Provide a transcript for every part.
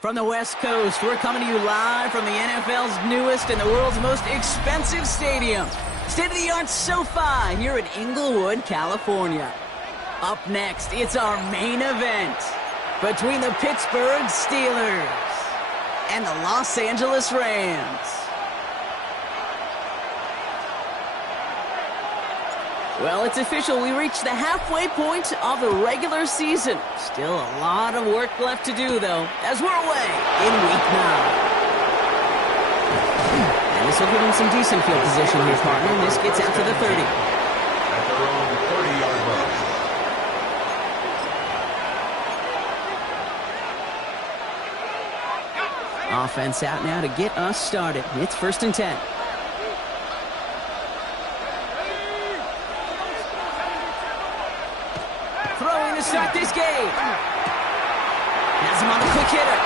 From the West Coast, we're coming to you live from the NFL's newest and the world's most expensive stadium. State-of-the-art SoFi here in Inglewood, California. Up next, it's our main event between the Pittsburgh Steelers and the Los Angeles Rams. Well, it's official. We reached the halfway point of the regular season. Still a lot of work left to do, though, as we're away in Week 9. And this will give them some decent field position here, partner. And this gets out to the 30. At their own 30-yard line. Offense out now to get us started. It's 1st and 10. Throwing to start this game. Has him on the quick hitter.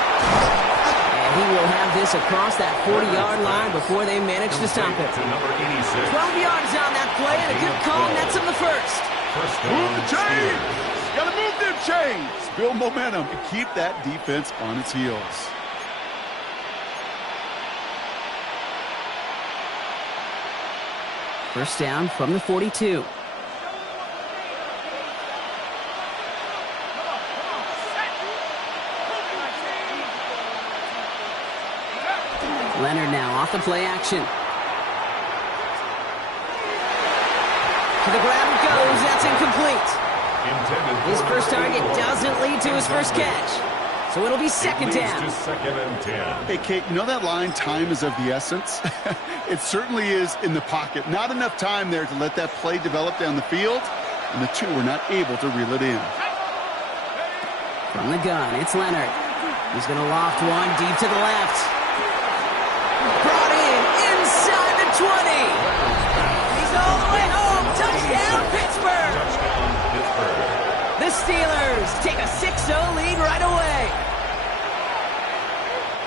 And he will have this across that 40-yard line before they manage to stop it. 12 yards on that play, and a good call nets him the first. Move the chains. Got to move them chains. Build momentum and keep that defense on its heels. First down from the 42. Leonard now off the play action. To the grab it goes. That's incomplete. His first target doesn't lead to his first catch. So it'll be second down. Second and 10. Hey, Kate, you know that line, time is of the essence? It certainly is in the pocket. Not enough time there to let that play develop down the field, and the two were not able to reel it in. From the gun, it's Leonard. He's going to loft one deep to the left. Brought in inside the 20. He's all the way home. Touchdown, Pittsburgh. The Steelers take a 6-0 lead right away.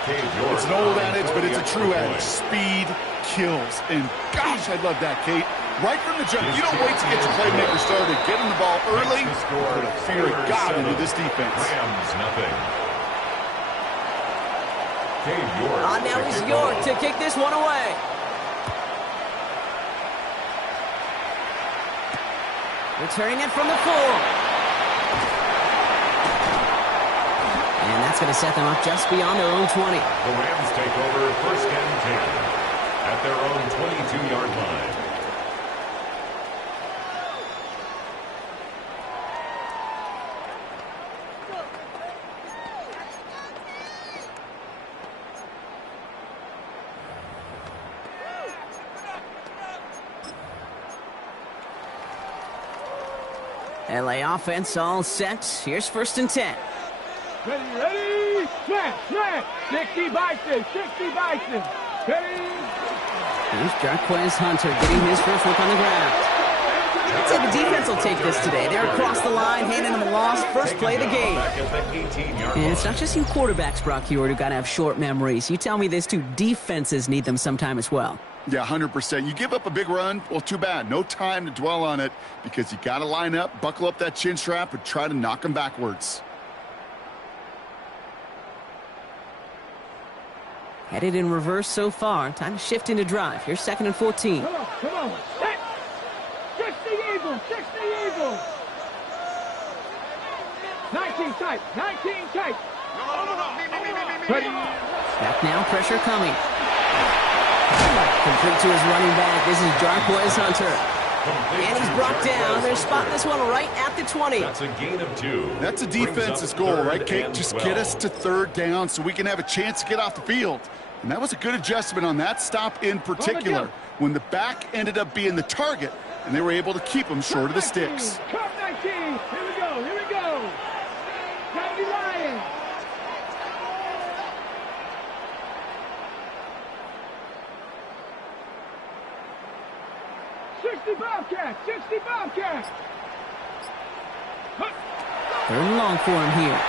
It's an old adage, but it's a true adage. Speed kills. And gosh, I love that, Kate. Right from the jump, you don't wait to get your playmaker started. Get him the ball early. Put a fear of God into this defense. Rams, nothing. Now is York to kick this one away. Returning it from the 4. And that's going to set them up just beyond their own 20. The Rams take over 1st and 10 at their own 22-yard line. LA offense all set. Here's 1st and 10. Ready, snap, 60 Bison, ready. Here's Jarquez Hunter getting his first look on the ground. I'd say the defense will take this today. They're across the line, handing them a loss. First play of the game. And it's not just you quarterbacks, Brock Heward, who got to have short memories. You tell me this too, defenses need them sometime as well. Yeah, 100%. You give up a big run, well, too bad. No time to dwell on it because you got to line up, buckle up that chin strap, and try to knock them backwards. Headed in reverse so far. Time to shift into drive. Here's 2nd and 14. Come on. Set. 60 Eagles. 19 tight. Ready. Back now, pressure coming. Complete to his running back. This is Jarquez Hunter. And he's brought down. They're spotting this one right at the 20. That's a gain of 2. That's a defense's goal, right, Kate? Just get us to 3rd down so we can have a chance to get off the field. And that was a good adjustment on that stop in particular when the back ended up being the target and they were able to keep him short of the sticks. Cup 19. Here we go. Gotta be lying. Bobcat. 60 Bobcat. 3rd and long for him here.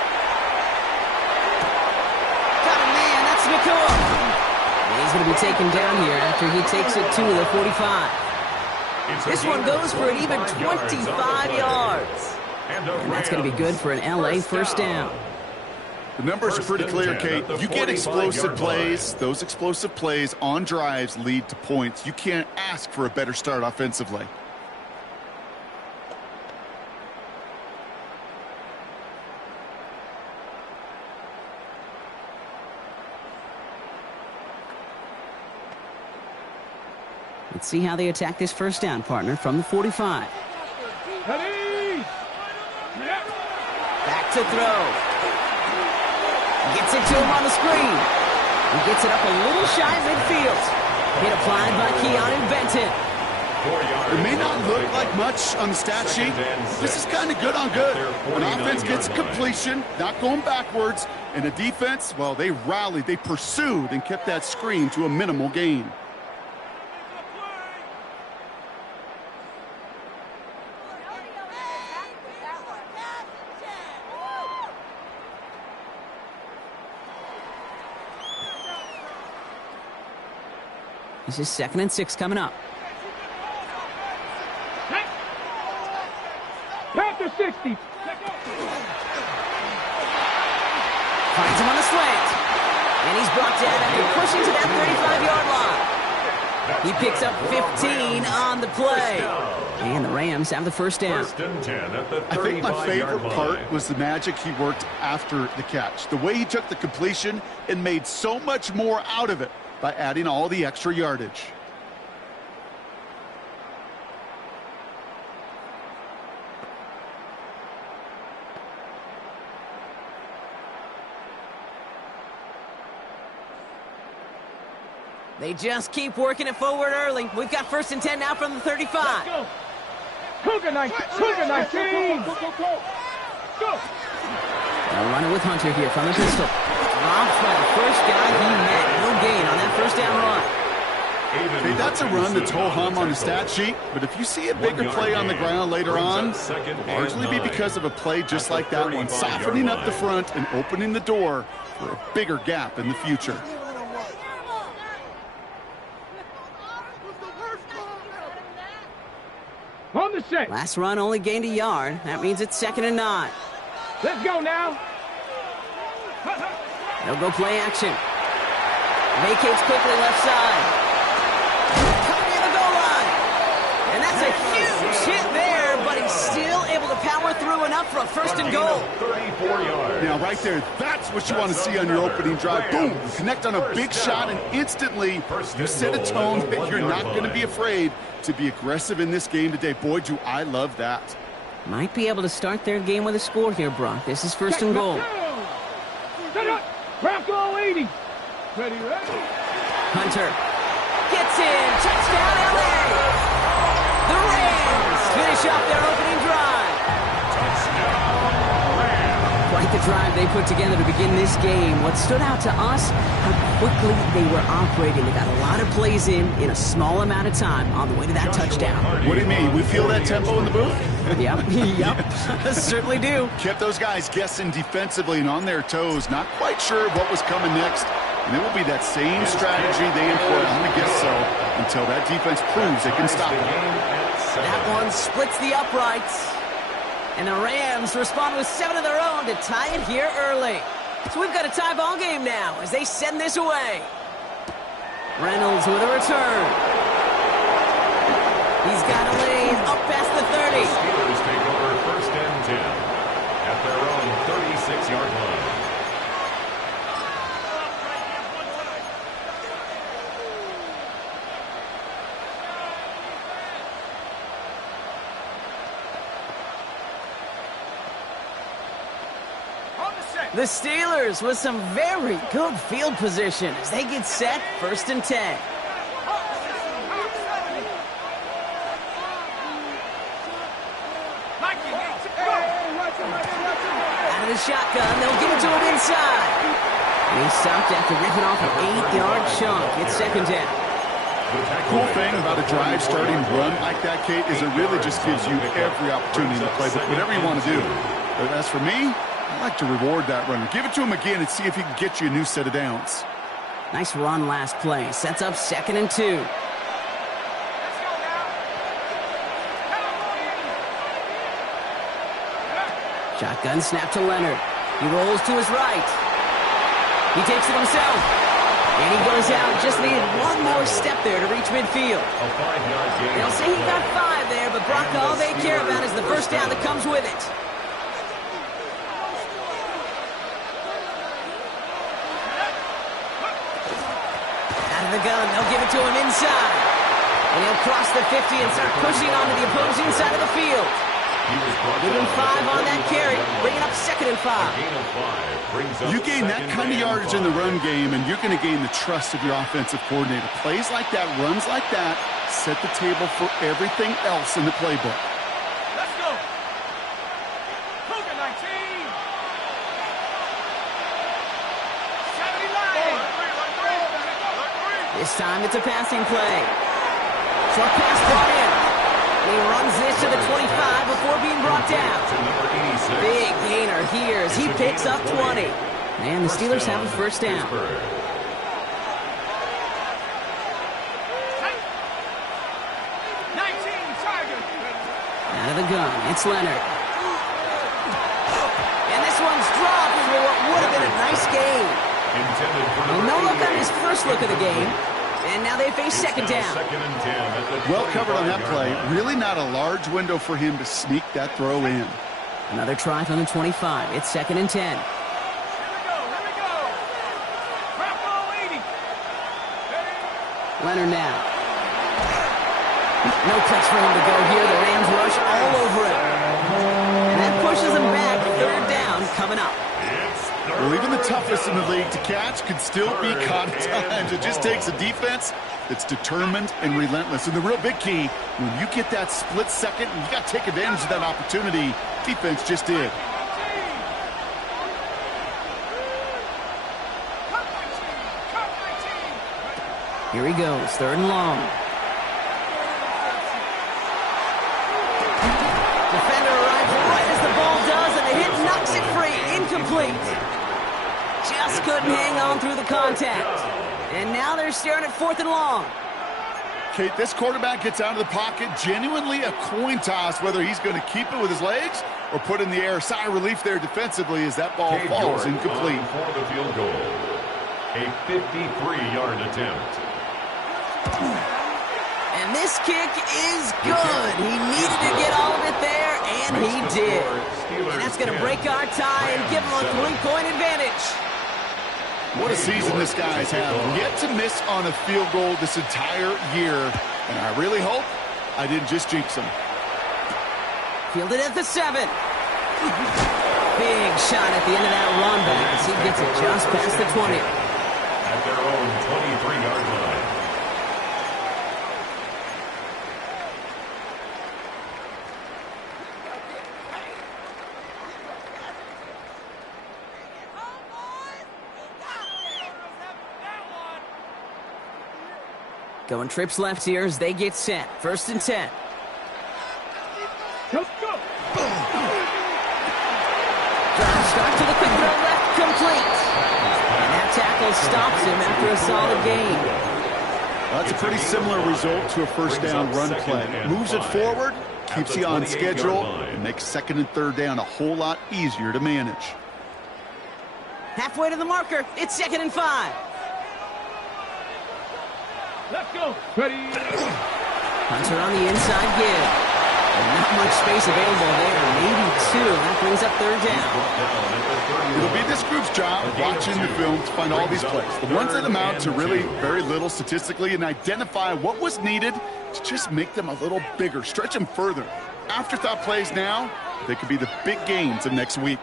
Got a man. That's Nakua. And he's going to be taken down here after he takes it to the 45. This one goes for an even 25 yards. And that's going to be good for an LA first down. The numbers are pretty clear, Kate. You get explosive plays. Those explosive plays on drives lead to points. You can't ask for a better start offensively. Let's see how they attack this first down, partner, from the 45. Ready? Back to throw. Gets it to him on the screen. He gets it up a little shy midfield. Hit applied by Keanu Benton. It may not look like much on the stat sheet. This is kind of good on good. An offense gets completion, not going backwards. And the defense, well, they rallied, they pursued, and kept that screen to a minimal gain. This is 2nd and 6 coming up. Panther 60. Finds him on the slant. And he's brought down after pushing to that 35-yard line. He picks up 15 on the play. And the Rams have the first down. I think my favorite part was the magic he worked after the catch. The way he took the completion and made so much more out of it by adding all the extra yardage. They just keep working it forward early. We've got 1st and 10 now from the 35. Let's go. Cougar 19. Cougar 19. Go. They'll run it with Hunter here from the pistol. Drops by the first guy he met. No gain on that first down run. Hey, that's a run that's ho-hum on the stat sheet, but if you see a bigger play on the ground later on, it'll largely be because of a play just like that one, softening up the front and opening the door for a bigger gap in the future. On the set. Last run only gained a yard. That means it's 2nd and 9. Let's go now. They'll go play action. Vacates quickly left side. Coming near the goal line. And that's a huge hit there, but he's still able to power through enough for a 1st and goal. 34 yards. Now, right there, that's what you want to see on your opening drive. Boom! Connect on a big shot, and instantly you set a tone that you're not going to be afraid to be aggressive in this game today. Boy, do I love that. Might be able to start their game with a score here, Brock. This is 1st and goal. Set up. Bronco 80. Ready. Hunter gets in. Touchdown, LA. The Rams finish off their opening drive. Quite the drive they put together to begin this game. What stood out to us, how quickly they were operating. They got a lot of plays in a small amount of time on the way to that touchdown. What do you mean? We feel that tempo in the booth? Yep, certainly do. Kept those guys guessing defensively and on their toes, not quite sure what was coming next. And it will be that same strategy they employ, I'm going to guess so, until that defense proves they can stop it. That one splits the uprights. And the Rams respond with 7 of their own to tie it here early. So we've got a tie ball game now as they send this away. Reynolds with a return. He's got a lead up past the 30. Steelers take over 1st and 10 at their own 36-yard line. The Steelers with some very good field position as they get set 1st and 10. Out of the shotgun, they'll give it to him inside. And he's stopped after ripping off an 8-yard chunk. It's 2nd down. Cool thing about a drive starting run like that, Kate, is it really just gives you every opportunity to play whatever you want to do. But as for me, I like to reward that runner. Give it to him again and see if he can get you a new set of downs. Nice run last play. Sets up 2nd and 2. Shotgun snap to Leonard. He rolls to his right. He takes it himself. And he goes out. Just needed one more step there to reach midfield. A 5-yard gain. They'll say he got 5 there, but Brock, all they care about is the first down that comes with it. Out of the gun, they'll give it to him inside. And he'll cross the 50 and start pushing onto the opposing side of the field. Give him 5 on that carry, bringing up 2nd and 5. Gain of 5 brings up You gain that kind of yardage in the run game, and you're going to gain the trust of your offensive coordinator. Plays like that, runs like that, set the table for everything else in the playbook. Let's go. Cougar 19. 70 line. This time it's a passing play. Short pass brought in. And he runs this to the 25 before being brought down. to number 86. Big gainer here as he picks up 20. And the Steelers have a first down. Pittsburgh. Out of the gun, it's Leonard. And this one's dropped for what would have been a nice gain. Intended for Well, number no look on 88. his first look of the game. And now they face It's second now down. 2nd and 10 at the Well covered on that 25-yard play. line. Really not a large window for him to sneak that throw in. Another try from the 25. It's 2nd and 10. Here we go. Bravo 80. Leonard now. No place for him to go here. The Rams rush all over him. And that pushes him back. 3rd down coming up. Well, even the toughest in the league to catch can still be caught at times. It just takes a defense that's determined and relentless. And the real big key, when you get that split second, you got to take advantage of that opportunity. Defense just did. Here he goes. 3rd and long. Defender arrives right as the ball does, and the hit knocks it free. Incomplete. Just couldn't hang on through the contact. And now they're staring at 4th and long. Kate, this quarterback gets out of the pocket, genuinely a coin toss, whether he's going to keep it with his legs or put in the air. Sigh of relief there defensively as that ball Cade falls York incomplete. on for the field goal. A 53-yard attempt. And this kick is good. He needed to get all of it there, and he did. And that's going to break our tie and give him a 3-point advantage. What a season this guy's had. Yet to miss on a field goal this entire year. And I really hope I didn't just jinx him. Fielded at the 7. Big shot at the end of that run back as he gets it just past the 20. At their own 23-yard line. Going trips left here as they get set. 1st and 10. Go. Drive start to the quick throw left, complete. And that tackle stops him after a solid gain. Well, that's a pretty similar result to a first down run play. Moves it forward, keeps you on schedule, and makes 2nd and 3rd down a whole lot easier to manage. Halfway to the marker, it's 2nd and 5. Let's go. Ready. Hunter on the inside give. And not much space available there. Maybe 2. That brings up 3rd down. It'll be this group's job watching the film to find all these plays. The ones that amount to really very little statistically and identify what was needed to just make them a little bigger, stretch them further. Afterthought plays now, they could be the big gains of next week.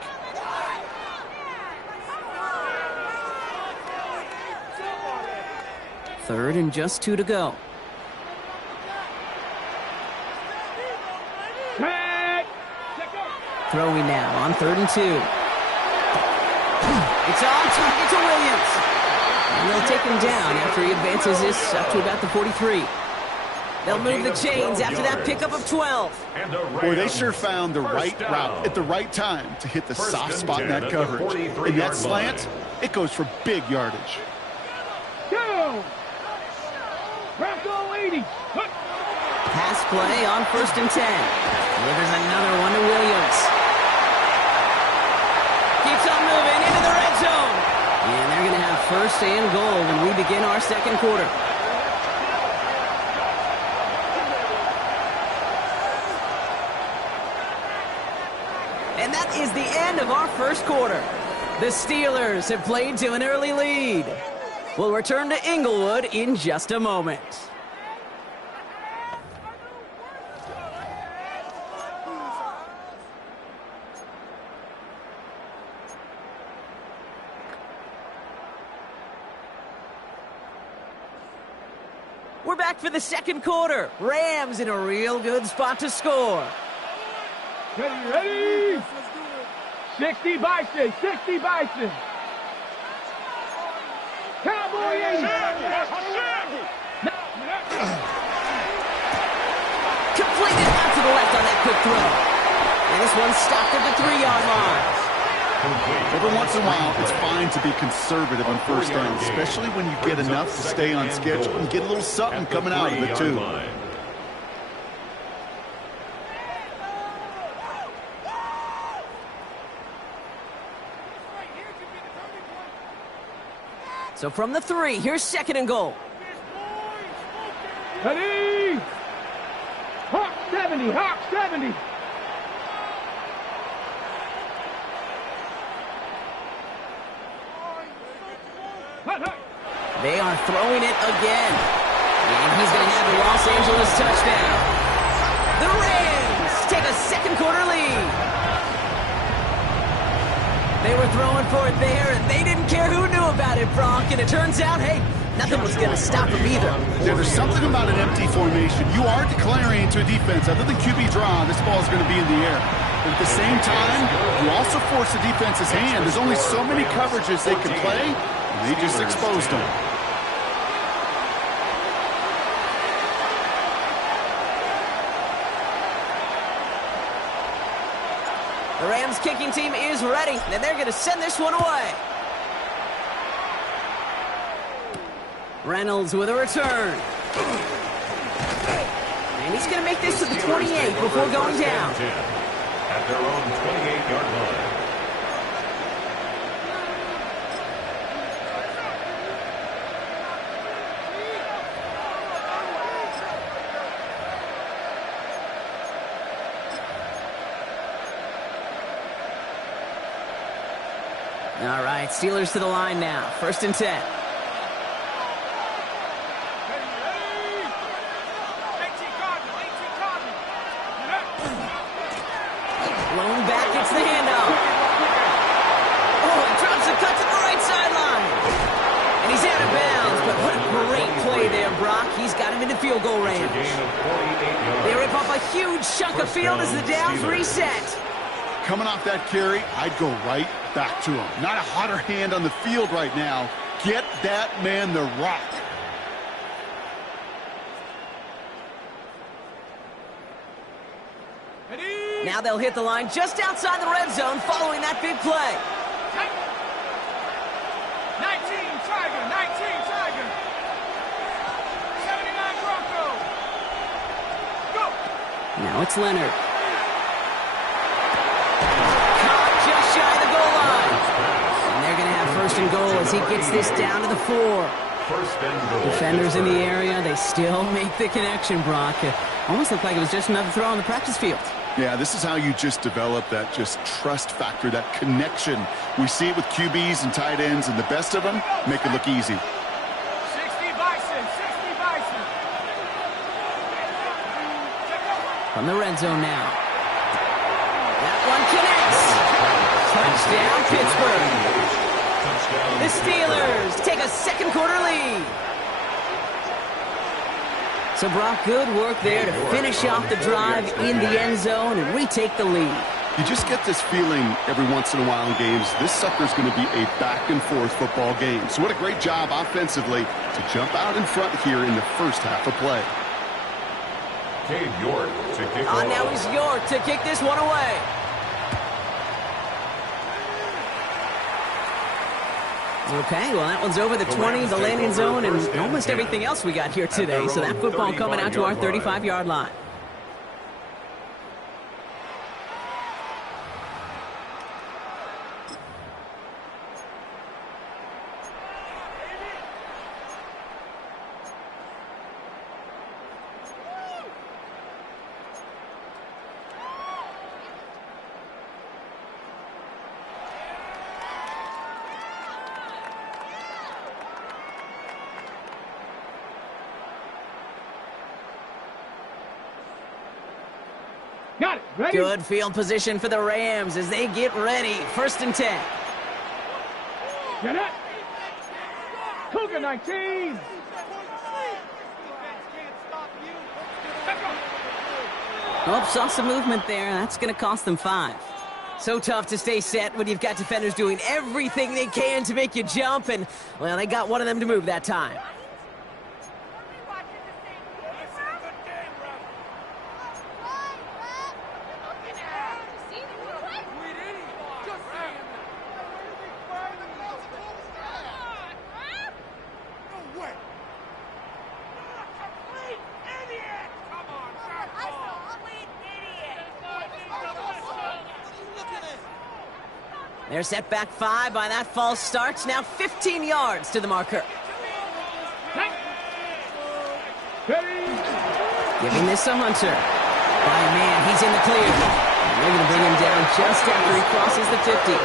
Third and just 2 to go. Throwing now on 3rd and 2. It's on target to Williams. And they'll take him down after he advances this up to about the 43. They'll move the chains after that pickup of 12. Boy, they sure found the right route at the right time to hit the soft spot in that coverage. In that slant, it goes for big yardage. Go! Bravo 80. Pass play on 1st and 10. Delivers another one to Williams. Keeps on first and goal when we begin our second quarter. And that is the end of our first quarter. The Steelers have played to an early lead. We'll return to Inglewood in just a moment. We're back for the second quarter. Rams in a real good spot to score. Ready? 60 Bison, 60 Bison. Cowboy 80. Completed out to the left on that quick throw. And this one stopped at the 3-yard line. Every once in a while, it's fine to be conservative on first down, especially when you get enough to stay on schedule and get a little something coming out of it, too. So from the 3, here's second and goal. Ready? Hawk 70, Hawk 70. They are throwing it again. And he's going to have the Los Angeles touchdown. The Rams take a second quarter lead. They were throwing for it there, and they didn't care who knew about it, Brock. And it turns out, hey, nothing was going to stop them either. Yeah, there's something about an empty formation. You are declaring to a defense, other than QB draw, this ball is going to be in the air. But at the same time, you also force the defense's hand. There's only so many coverages they can play, and they just exposed them. The Rams kicking team is ready, and they're going to send this one away. Reynolds with a return. And he's going to make this to the 28 before going down. At their own 28-yard line. All right, Steelers to the line now. 1st and 10. Blown back, it's the handoff. Oh, he drops a cut to the right sideline. And he's out of bounds, but what a great play there, Brock. He's got him into field goal range. They rip off a huge chunk of field as the downs reset. Coming off that carry, I'd go right back to him. Not a hotter hand on the field right now. Get that man the rock. Now they'll hit the line just outside the red zone following that big play. 19 Tiger, 19 Tiger. 79 Bronco. Go. Now it's Leonard. Caught just shy of the goal line. And they're going to have 1st and goal as he gets this down to the 4. Defenders in the area, they still make the connection, Brock. It almost looked like it was just another throw on the practice field. Yeah, this is how you just develop that just trust factor, that connection. We see it with QBs and tight ends, and the best of them make it look easy. 60 Bison, 60 Bison. From the red zone now. That one connects. Touchdown, Pittsburgh. The Steelers take a second quarter lead. So, Brock, good work there to finish off the drive in the end zone and retake the lead. You just get this feeling every once in a while in games, this sucker's going to be a back-and-forth football game. So what a great job offensively to jump out in front here in the first half of play. Cade York to kick off. Now he's York to kick this one away. Okay, well, that one's over the 20, the landing zone, and almost everything else we got here today. So that football coming out to our 35-yard line. Got it. Ready? Good field position for the Rams as they get ready. 1st and 10. Get it. Cougar 19. Oh, saw some movement there. That's going to cost them 5. So tough to stay set when you've got defenders doing everything they can to make you jump, and, well, they got one of them to move that time. They're set back 5 by that false start. Now 15 yards to the marker. Giving this to Hunter. By man, he's in the clear. And they're going to bring him down just after he crosses the 50.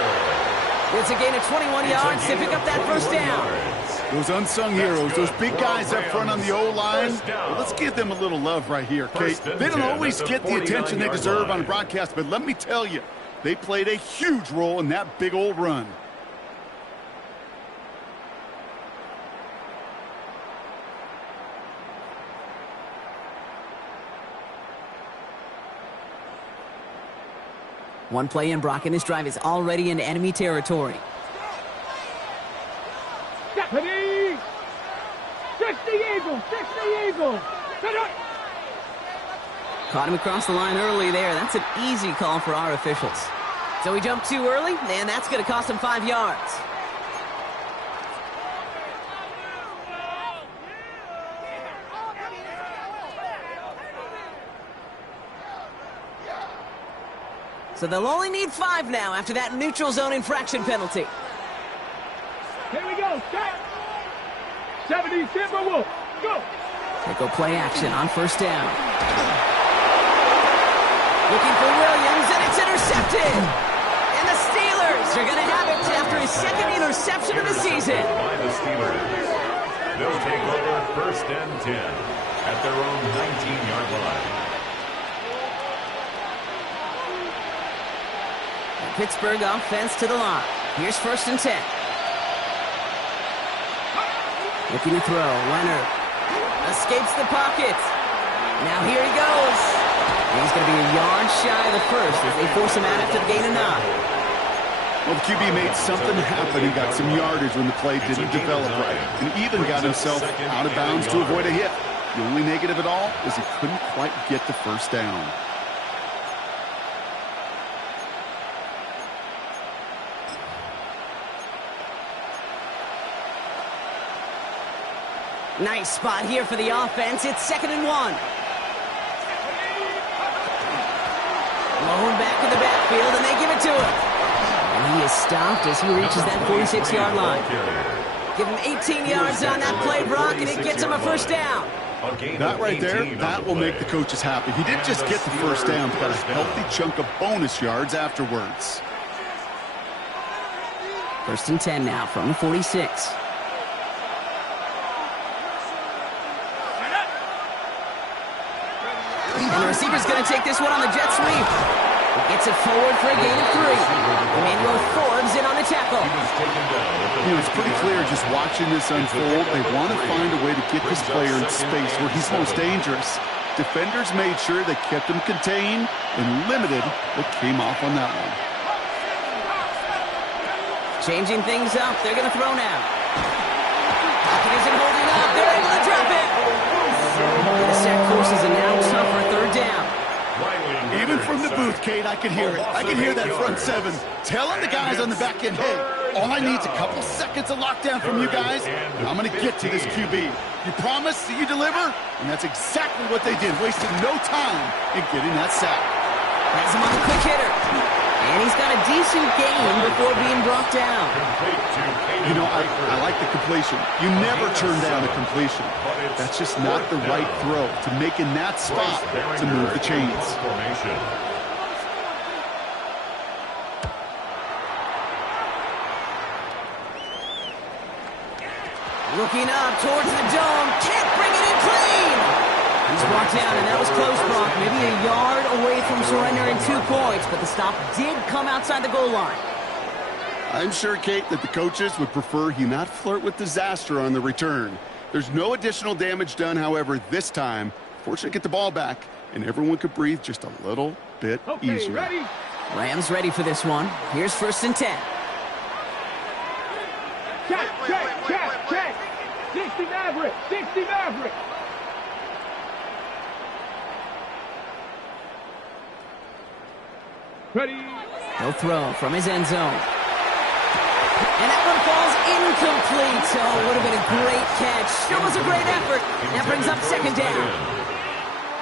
It's a gain of 21 yards to pick up that 1st down. Those unsung heroes, those big guys up front on the O-line, well, let's give them a little love right here, Kate. They don't always get the attention they deserve on a broadcast, but let me tell you, they played a huge role in that big old run. One play in, Brock, and his drive is already into enemy territory. Ready. 60 Eagles. 60 Eagles. Caught him across the line early there. That's an easy call for our officials. So he jumped too early, and that's going to cost him 5 yards. So they'll only need 5 now after that neutral zone infraction penalty. Here we go. Start. 70 Timberwolves. Go. They go play action on 1st down. Looking for Williams, and it's intercepted. And the Steelers are going to have it after his 2nd interception of the season. By the Steelers. They'll take over 1st and 10 at their own 19-yard line. The Pittsburgh offense to the line. Here's 1st and 10. Looking to throw. Leonard escapes the pocket. Now here he goes. He's going to be a yard shy of the 1st as they force him out after the gain of 9. Well, the QB made something happen and got some yardage when the play didn't develop right. And even got himself out of bounds to avoid a hit. The only negative at all is he couldn't quite get the 1st down. Nice spot here for the offense. It's 2nd and 1. Low back in the backfield, and they give it to him. And he is stopped as he reaches that 46-yard line. Give him 18 yards on that play, Brock, and it gets him a 1st down. That right there, that will make the coaches happy. He didn't just get the 1st down, but got a healthy chunk of bonus yards afterwards. 1st and 10 now from the 46. And the receiver's going to take this one on the jet sweep. He gets it forward for a gain of 3. Emmanuel Forbes in on the tackle. You know, it's pretty clear just watching this unfold. They want to find a way to get this player in space where he's most dangerous. Defenders made sure they kept him contained and limited what came off on that one. Changing things up. They're going to throw now. Pocket isn't holding up. They're able to drop it. The sack forces a now tougher 3rd down. Even from the booth, Kate, I could hear it. I could hear that front 7 telling the guys on the back end, hey, all I need is a couple seconds of lockdown from you guys, and I'm going to get to this QB. You promise that you deliver? And that's exactly what they did, wasting no time in getting that sack. Has him on a quick hitter. And he's got a decent gain before being brought down. You know, I like the completion. You never turn down a completion. That's just not the right throw to make in that spot to move the chains. Looking up towards the dome. Can't bring it in clean. He's brought down, and that was close, Brock. Maybe a yard away from home surrender in 2 points, but the stop did come outside the goal line. I'm sure, Kate, that the coaches would prefer he not flirt with disaster on the return. There's no additional damage done, however, this time. Fortunate to get the ball back, and everyone could breathe just a little bit easier. Ready? Rams ready for this one. Here's 1st and 10. Check. 60 Maverick. Ready? He'll throw from his end zone. And that one falls incomplete. Oh, would have been a great catch. Still was a great effort. That brings up 2nd down.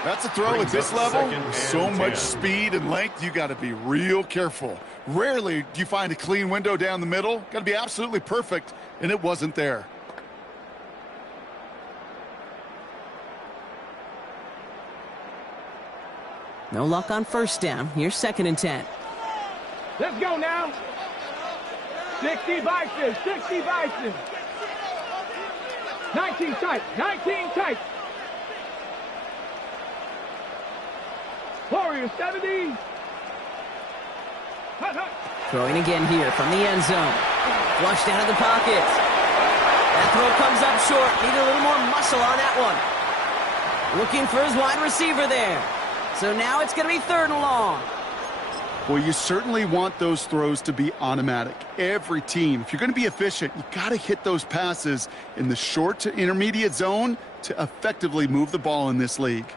That's a throw at this level. So much speed and length, you got to be real careful. Rarely do you find a clean window down the middle. Got to be absolutely perfect, and it wasn't there. No luck on 1st down. Here's 2nd and 10. Let's go now. 60 Bison. 19 tight. Warriors 70. Throwing again here from the end zone. Flushed out of the pocket. That throw comes up short. Need a little more muscle on that one. Looking for his wide receiver there. So now it's going to be 3rd and long. Well, you certainly want those throws to be automatic. Every team, if you're going to be efficient, you got to hit those passes in the short to intermediate zone to effectively move the ball in this league.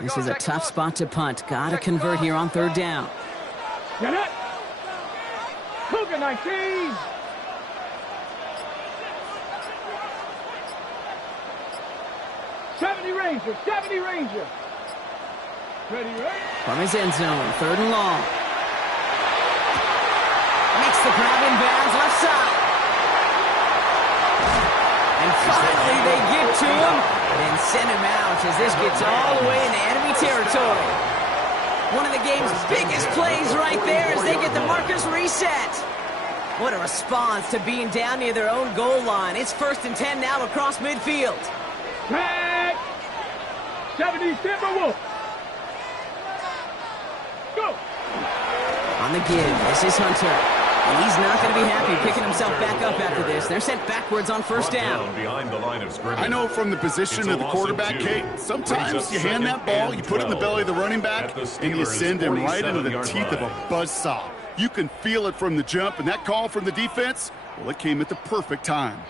This is a tough spot to punt. Got to convert here on 3rd down. Get it. Cougar 19. '70 Ranger. Ready? From his end zone, 3rd and long. Makes the grab in bounds, left side. And finally they get to him and send him out as this gets all the way into enemy territory. One of the game's biggest plays right there as they get the markers reset. What a response to being down near their own goal line. It's 1st and 10 now across midfield. Tag. 70 Timberwolves. Go. On the give, this is Hunter. And he's not going to be happy picking himself back up after this. They're sent backwards on 1st down. Behind the line of scrimmage. I know from the position of the quarterback, Kate, sometimes you hand that ball, you put it in the belly of the running back, and you send him right into the teeth of a buzzsaw. You can feel it from the jump, and that call from the defense, well, it came at the perfect time.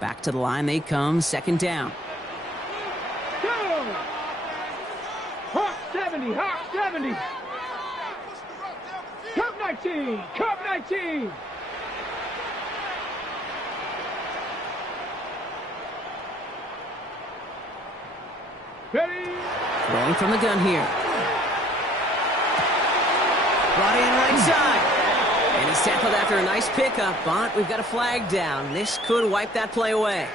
Back to the line they come, 2nd down. Hawk 70. Cup 19. Ready? Throwing from the gun here. Brought in right side. And he's tackled after a nice pickup, but we've got a flag down. This could wipe that play away.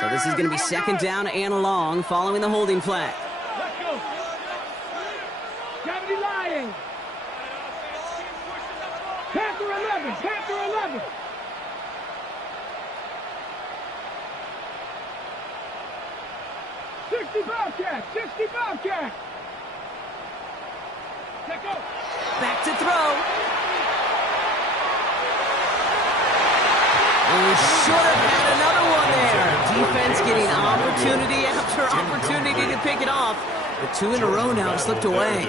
So this is going to be 2nd down and long following the holding flag. Let's go. 70 Lions. Panther 11. 60 Bobcat. Let go. Back to throw. And we should have had another one there. Defense getting opportunity after opportunity to pick it off. But 2 in a row now, slipped away.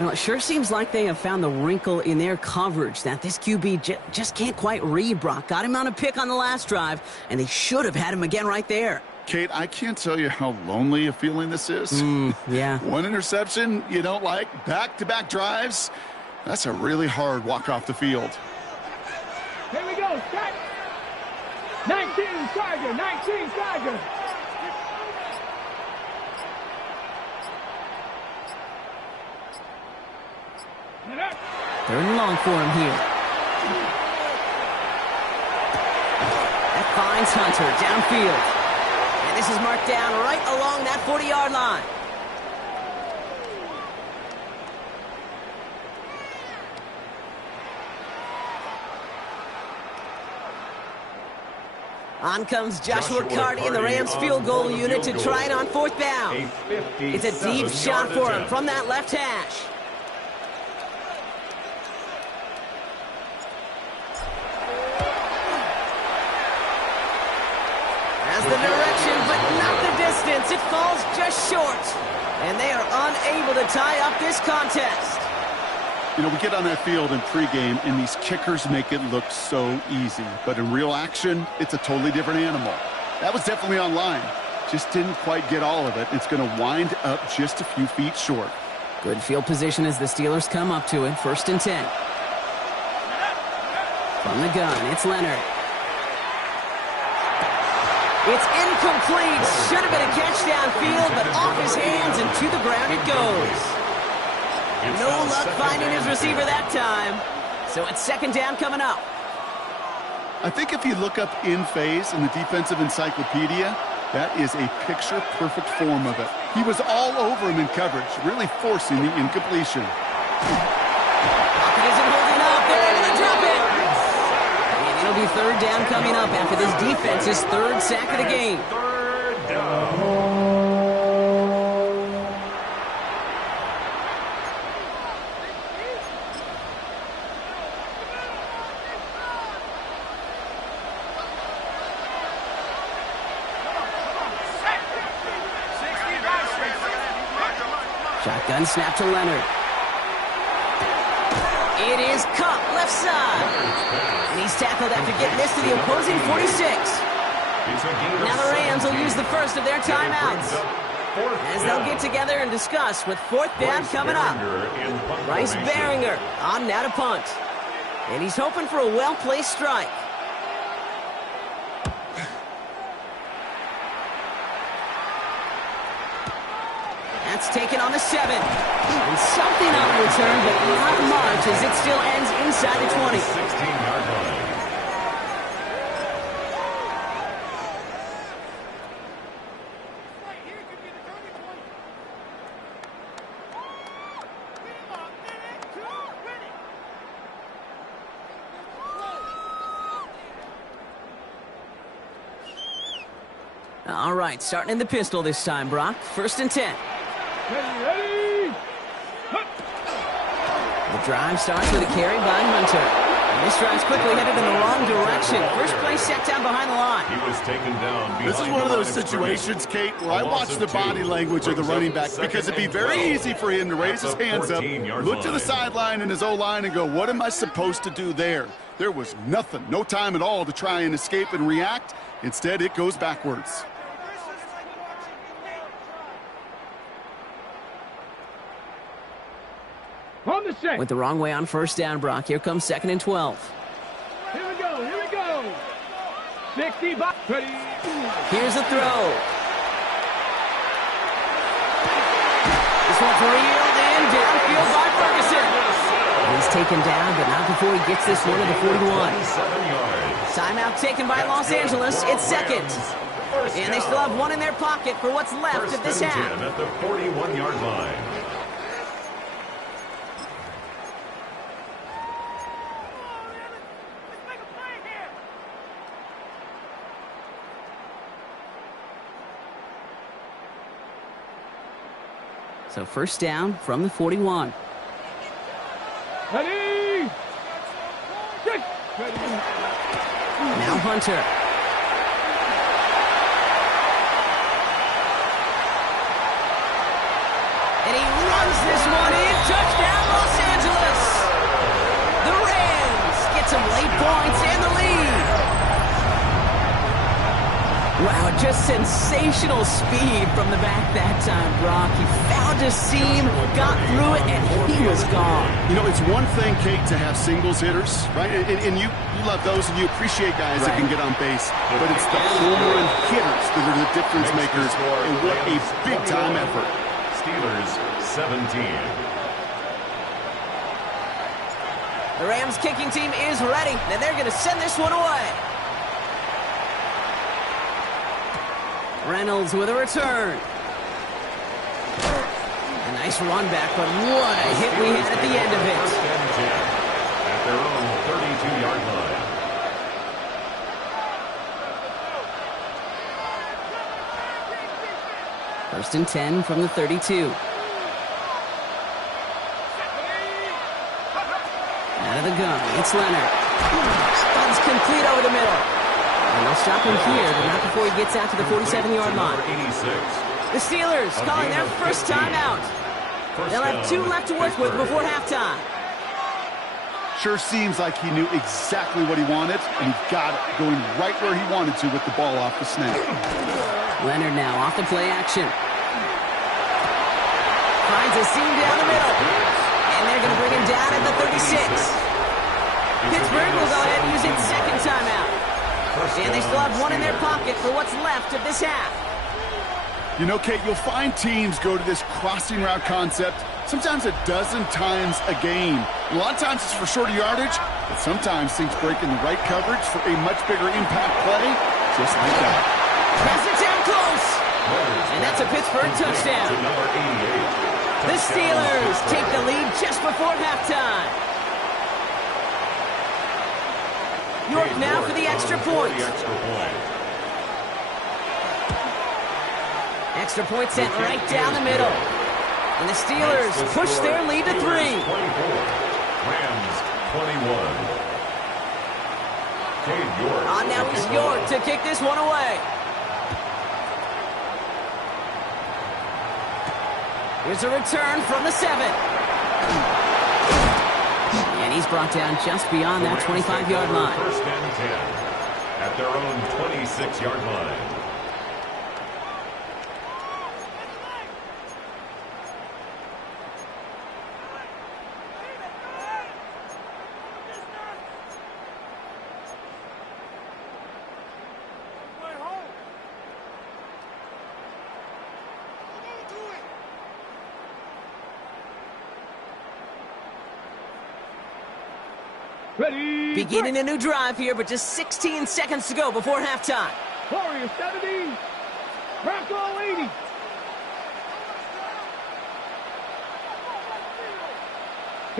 Well, it sure seems like they have found the wrinkle in their coverage that this QB just can't quite read, Brock. Got him on a pick on the last drive, and they should have had him again right there. Kate, I can't tell you how lonely a feeling this is. Yeah. One interception you don't like, back-to-back drives. That's a really hard walk off the field. Here we go. Set. 19 Tiger. 19 Tiger. Third and long for him here. That finds Hunter downfield. And this is marked down right along that 40-yard line. On comes Joshua Carty in the Rams field goal unit to try it on fourth down. It's a deep shot for him from that left hash. Has the direction, but not the distance. It falls just short. And they are unable to tie up this contest. You know, we get on that field in pregame, and these kickers make it look so easy. But in real action, it's a totally different animal. That was definitely on line. Just didn't quite get all of it. It's going to wind up just a few feet short. Good field position as the Steelers come up to it. 1st and 10. From the gun, it's Leonard. It's incomplete. Should have been a catch downfield, but off his hands and to the ground it goes. No luck finding his receiver that time. So it's 2nd down coming up. I think if you look up in phase in the defensive encyclopedia, that is a picture-perfect form of it. He was all over him in coverage, really forcing the incompletion. Pocket isn't holding up. They're able to drop it. And it'll be 3rd down coming up after this defense's 3rd sack of the game. 3rd down. Shotgun snap to Leonard. It is caught left side. And he's tackled after getting this to the opposing 46. Now the Rams will use the first of their timeouts, as they'll get together and discuss with 4th down coming up. Bryce Behringer on now to punt. And he's hoping for a well-placed strike. That's taken on the 7. And something on the return, but not much, as it still ends inside the 20. 16-yard line. All right, starting in the pistol this time, Brock. 1st and 10. Ready. The drive starts with a carry by Hunter. And this drive's quickly headed in the wrong direction. First play set down behind the line. He was taken down. This is one of those situations, Kate, where I watch the body language of the running back, because it'd be very easy for him to raise his hands up, look to the sideline and his O-line and go, what am I supposed to do there? There was nothing, no time at all to try and escape and react. Instead, it goes backwards. On the set. Went the wrong way on 1st down, Brock. Here comes 2nd and 12. Here we go. Here we go. 60 by. Ready. Here's a throw. This one's reeled in downfield by Ferguson. He's taken down, but not before he gets this one to the 41. Timeout taken by Los Angeles. It's 2nd. And they still have one in their pocket for what's left of this half. At the 41-yard line. So 1st down from the 41. Ready. Set. Ready. Now Hunter. And he runs this one in. Touchdown, Los Angeles. The Rams get some late points and the lead. Wow, just sensational speed from the back that time, Brock. He found a seam, got through it, and he was gone. You know, it's one thing, Kate, to have singles hitters, right? And you love those, and you appreciate guys that can get on base. But it's the home run hitters that are the difference makers, and what a big-time effort. Steelers 17. The Rams kicking team is ready, and they're going to send this one away. Reynolds with a return. A nice run back, but what a hit we had at the end of it. First and 10 at their own 32-yard line. First and 10 from the 32. Out of the gun, it's Leonard. Runs complete over the middle. And they'll stop him here, but not before he gets out to the 47-yard line. 86. The Steelers calling their first timeout. They'll have 2 left to work with before halftime. Sure seems like he knew exactly what he wanted, and he got it, going right where he wanted to with the ball off the snap. Leonard now off the play action. Finds a seam down the middle. And they're going to bring him down at the 36. Pittsburgh will go ahead and use its second timeout. And they still have 1 in their pocket for what's left of this half. You know, Kate, you'll find teams go to this crossing route concept sometimes a dozen times a game. A lot of times it's for shorter yardage, but sometimes things break in the right coverage for a much bigger impact play, just like that. Pass it down close. And that's a Pittsburgh touchdown. The Steelers take the lead just before halftime. York now for the extra point. Extra point sent right down the middle. And the Steelers push their lead to 3. 24. Rams 21. Cade York. On now is York to kick this one away. Here's a return from the 7. And he's brought down just beyond that 25-yard line. First and 10 at their own 26-yard line. Ready. Beginning a new drive here, but just 16 seconds to go before halftime. Warrior 70. Bronco 80.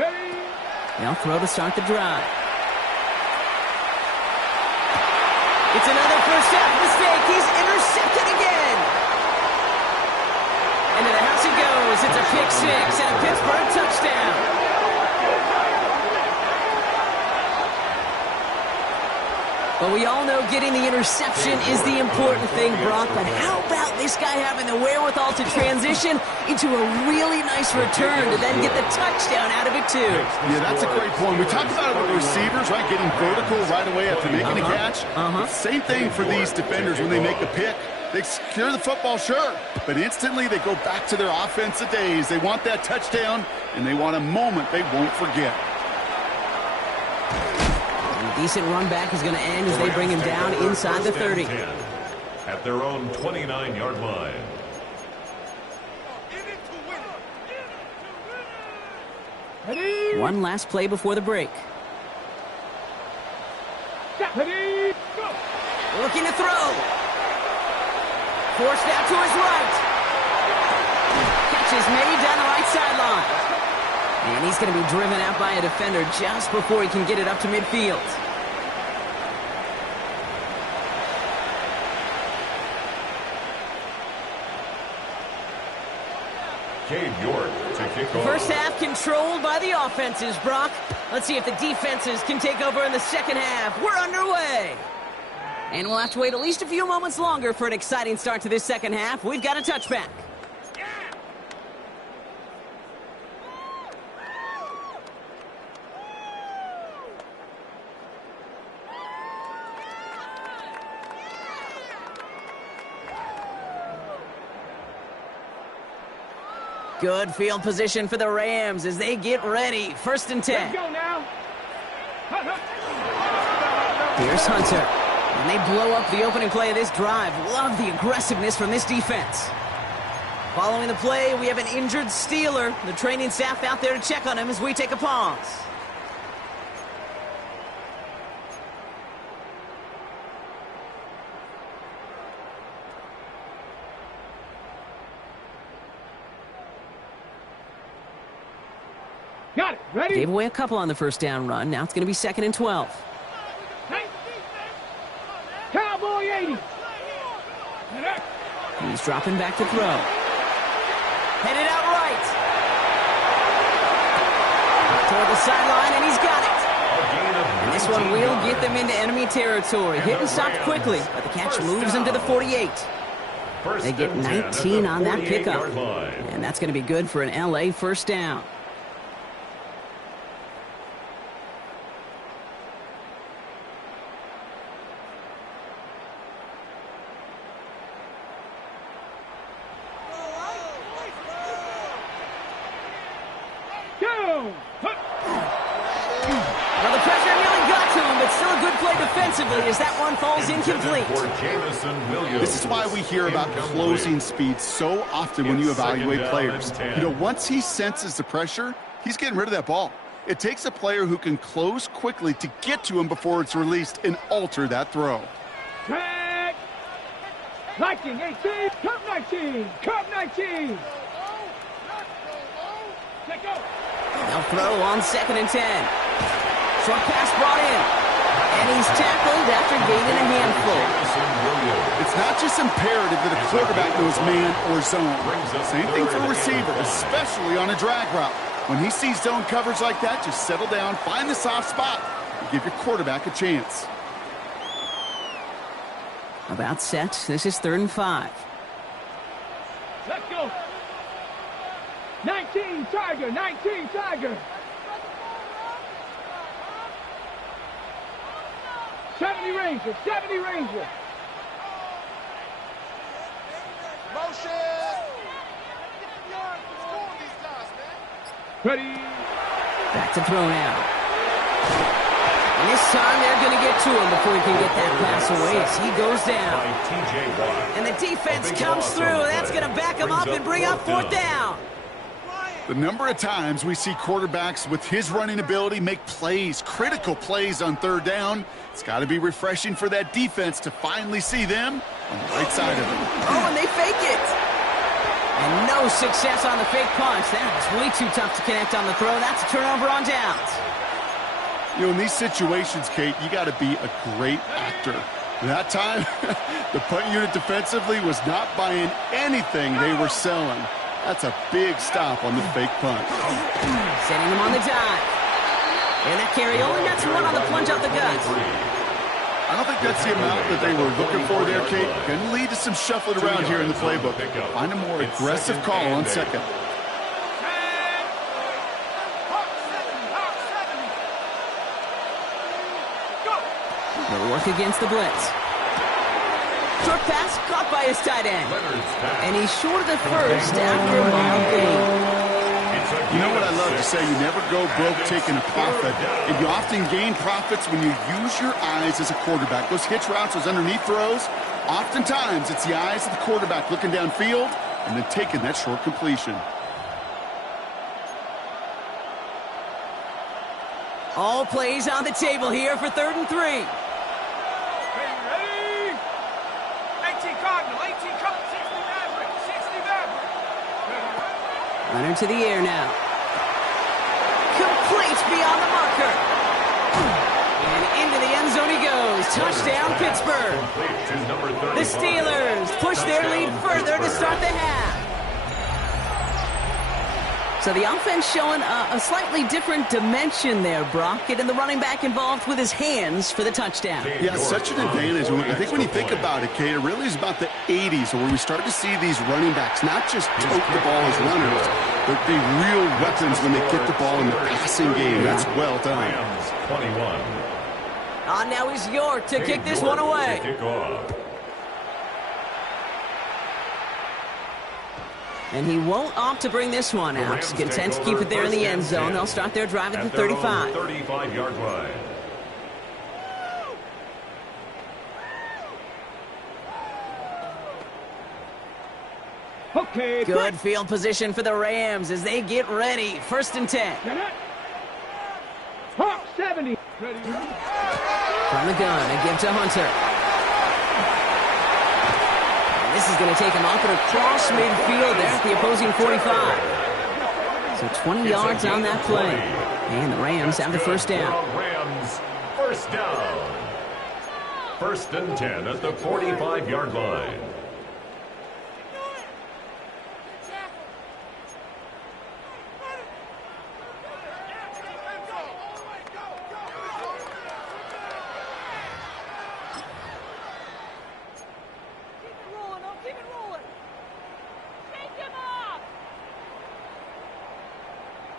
Ready. They'll throw to start the drive. It's another first half mistake. He's intercepted again. Into the house he goes. It's a pick 6 and a Pittsburgh touchdown. But we all know getting the interception is the important thing, Brock. But how about this guy having the wherewithal to transition into a really nice return to then get the touchdown out of it, too? Yeah, that's a great point. We talked about it with receivers, right? Getting vertical right away after making a catch. Same thing for these defenders when they make a pick. They secure the football, sure, but instantly they go back to their offensive days. They want that touchdown, and they want a moment they won't forget. Decent run back is going to end as they bring him down inside the 30. At their own 29-yard line. Ready. One last play before the break. Ready. Go. Looking to throw. Forced out to his right. Catch is made down the right sideline. And he's going to be driven out by a defender just before he can get it up to midfield. Cade York to kick off. First half controlled by the offenses, Brock. Let's see if the defenses can take over in the second half. We're underway. And we'll have to wait at least a few moments longer for an exciting start to this second half. We've got a touchback. Good field position for the Rams as they get ready. 1st and 10. Let's go now. Here's Hunter. And they blow up the opening play of this drive. Love the aggressiveness from this defense. Following the play, we have an injured Steeler. The training staff out there to check on him as we take a pause. Got it. Ready? Gave away a couple on the 1st down run. Now it's going to be 2nd and 12. Cowboy 80. He's dropping back to throw. Headed out right. Toward the sideline, and he's got it. And this one will get them into enemy territory. Hit and stopped quickly, but the catch moves them to the 48. They get 19 on that pickup. And that's going to be good for an LA 1st down. Well, the pressure nearly got to him, but still a good play defensively as that one falls incomplete. This is why we hear about closing speed so often when you evaluate players. You know, once he senses the pressure, he's getting rid of that ball. It takes a player who can close quickly to get to him before it's released and alter that throw. Track. 19, 18, cup 19, cup 19. Let go. They'll throw on 2nd and 10. Short pass brought in. And he's tackled after gaining a handful. It's not just imperative that a quarterback knows man or zone. Same thing for a receiver, especially on a drag route. When he sees zone coverage like that, just settle down, find the soft spot, and give your quarterback a chance. About set. This is 3rd and 5. Let's go. 19 Tiger, 19 Tiger. 70 Ranger, 70 Ranger. Motion. Ready. Back to throw now. And this time they're going to get to him before he can get that pass away as he goes down. And the defense comes through. That's going to back him up and bring up 4th down. The number of times we see quarterbacks with his running ability make plays, critical plays on 3rd down, it's got to be refreshing for that defense to finally see them on the right side of it. Oh, and they fake it. And no success on the fake punch. That was way too tough to connect on the throw. That's a turnover on downs. You know, in these situations, Kate, you got to be a great actor. That time, the punt unit defensively was not buying anything they were selling. That's a big stop on the fake punt. Sending him on the dive. And that carry only gets 1 on the plunge out the gut. I don't think that's the amount that they were looking for there, Kate. Going to lead to some shuffling around here in the playbook. Find a more aggressive call on 2nd. They'll work against the blitz. Short pass caught by his tight end. And he's short of the 1st after a mild gain. You know what I love to say? You never go broke taking a profit. And you often gain profits when you use your eyes as a quarterback. Those hitch routes, those underneath throws, oftentimes it's the eyes of the quarterback looking downfield and then taking that short completion. All plays on the table here for 3rd and 3. Ready. 18 Cardinal, 18 Cup, 60 Maverick, 60 Maverick. Runner to the air now. Complete beyond the marker. And into the end zone he goes. Touchdown, Pittsburgh. The Steelers push their lead further to start the half. So the offense showing a slightly different dimension there, Brock. Getting the running back involved with his hands for the touchdown. Yeah, such an advantage. I think when you think about it, Kate, it really is about the 80s where we start to see these running backs not just tote the ball as runners, but be real weapons when they get the ball in the passing game. That's well done. 21. Now is York to kick this one away. And he won't opt to bring this one out. Content to keep it there in the end zone. They'll start their drive at the 35. 35-yard line. Okay. Good field position for the Rams as they get ready. 1st and 10. Hawk 70. From the gun, a give to Hunter. And this is going to take him up and across midfield there at the opposing 45. So 20 yards on that play. And the Rams have the 1st down. Rams, 1st down. 1st and 10 at the 45-yard line.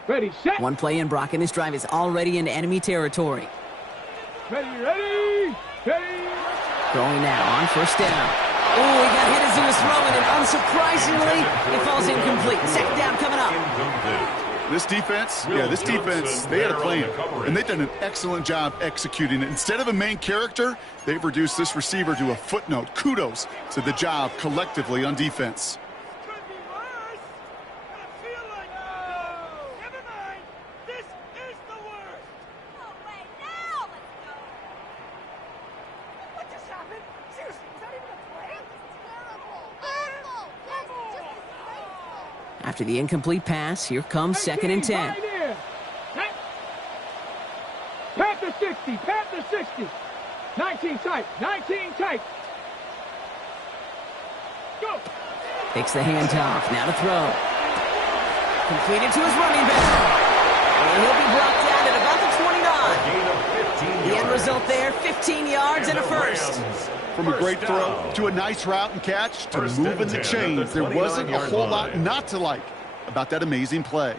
Ready, set. One play in, Brock, and this drive is already into enemy territory. Ready, ready, ready. Throwing now on 1st down. Oh, he got hit as he was throwing, and unsurprisingly, it falls incomplete. 2nd down coming up. This defense, they had a plan, and they've done an excellent job executing it. Instead of a main character, they've reduced this receiver to a footnote. Kudos to the job collectively on defense. After the incomplete pass, here comes 2nd and 10. Pat the 60, pat the 60. 19 tight, 19 tight. Go. Takes the handoff, now to throw. Completed to his running back. And he'll be brought down at about the 29. The end result there, 15 yards and a 1st. From a great throw to a nice route and catch to moving the chains, there wasn't a whole lot not to like about that amazing play.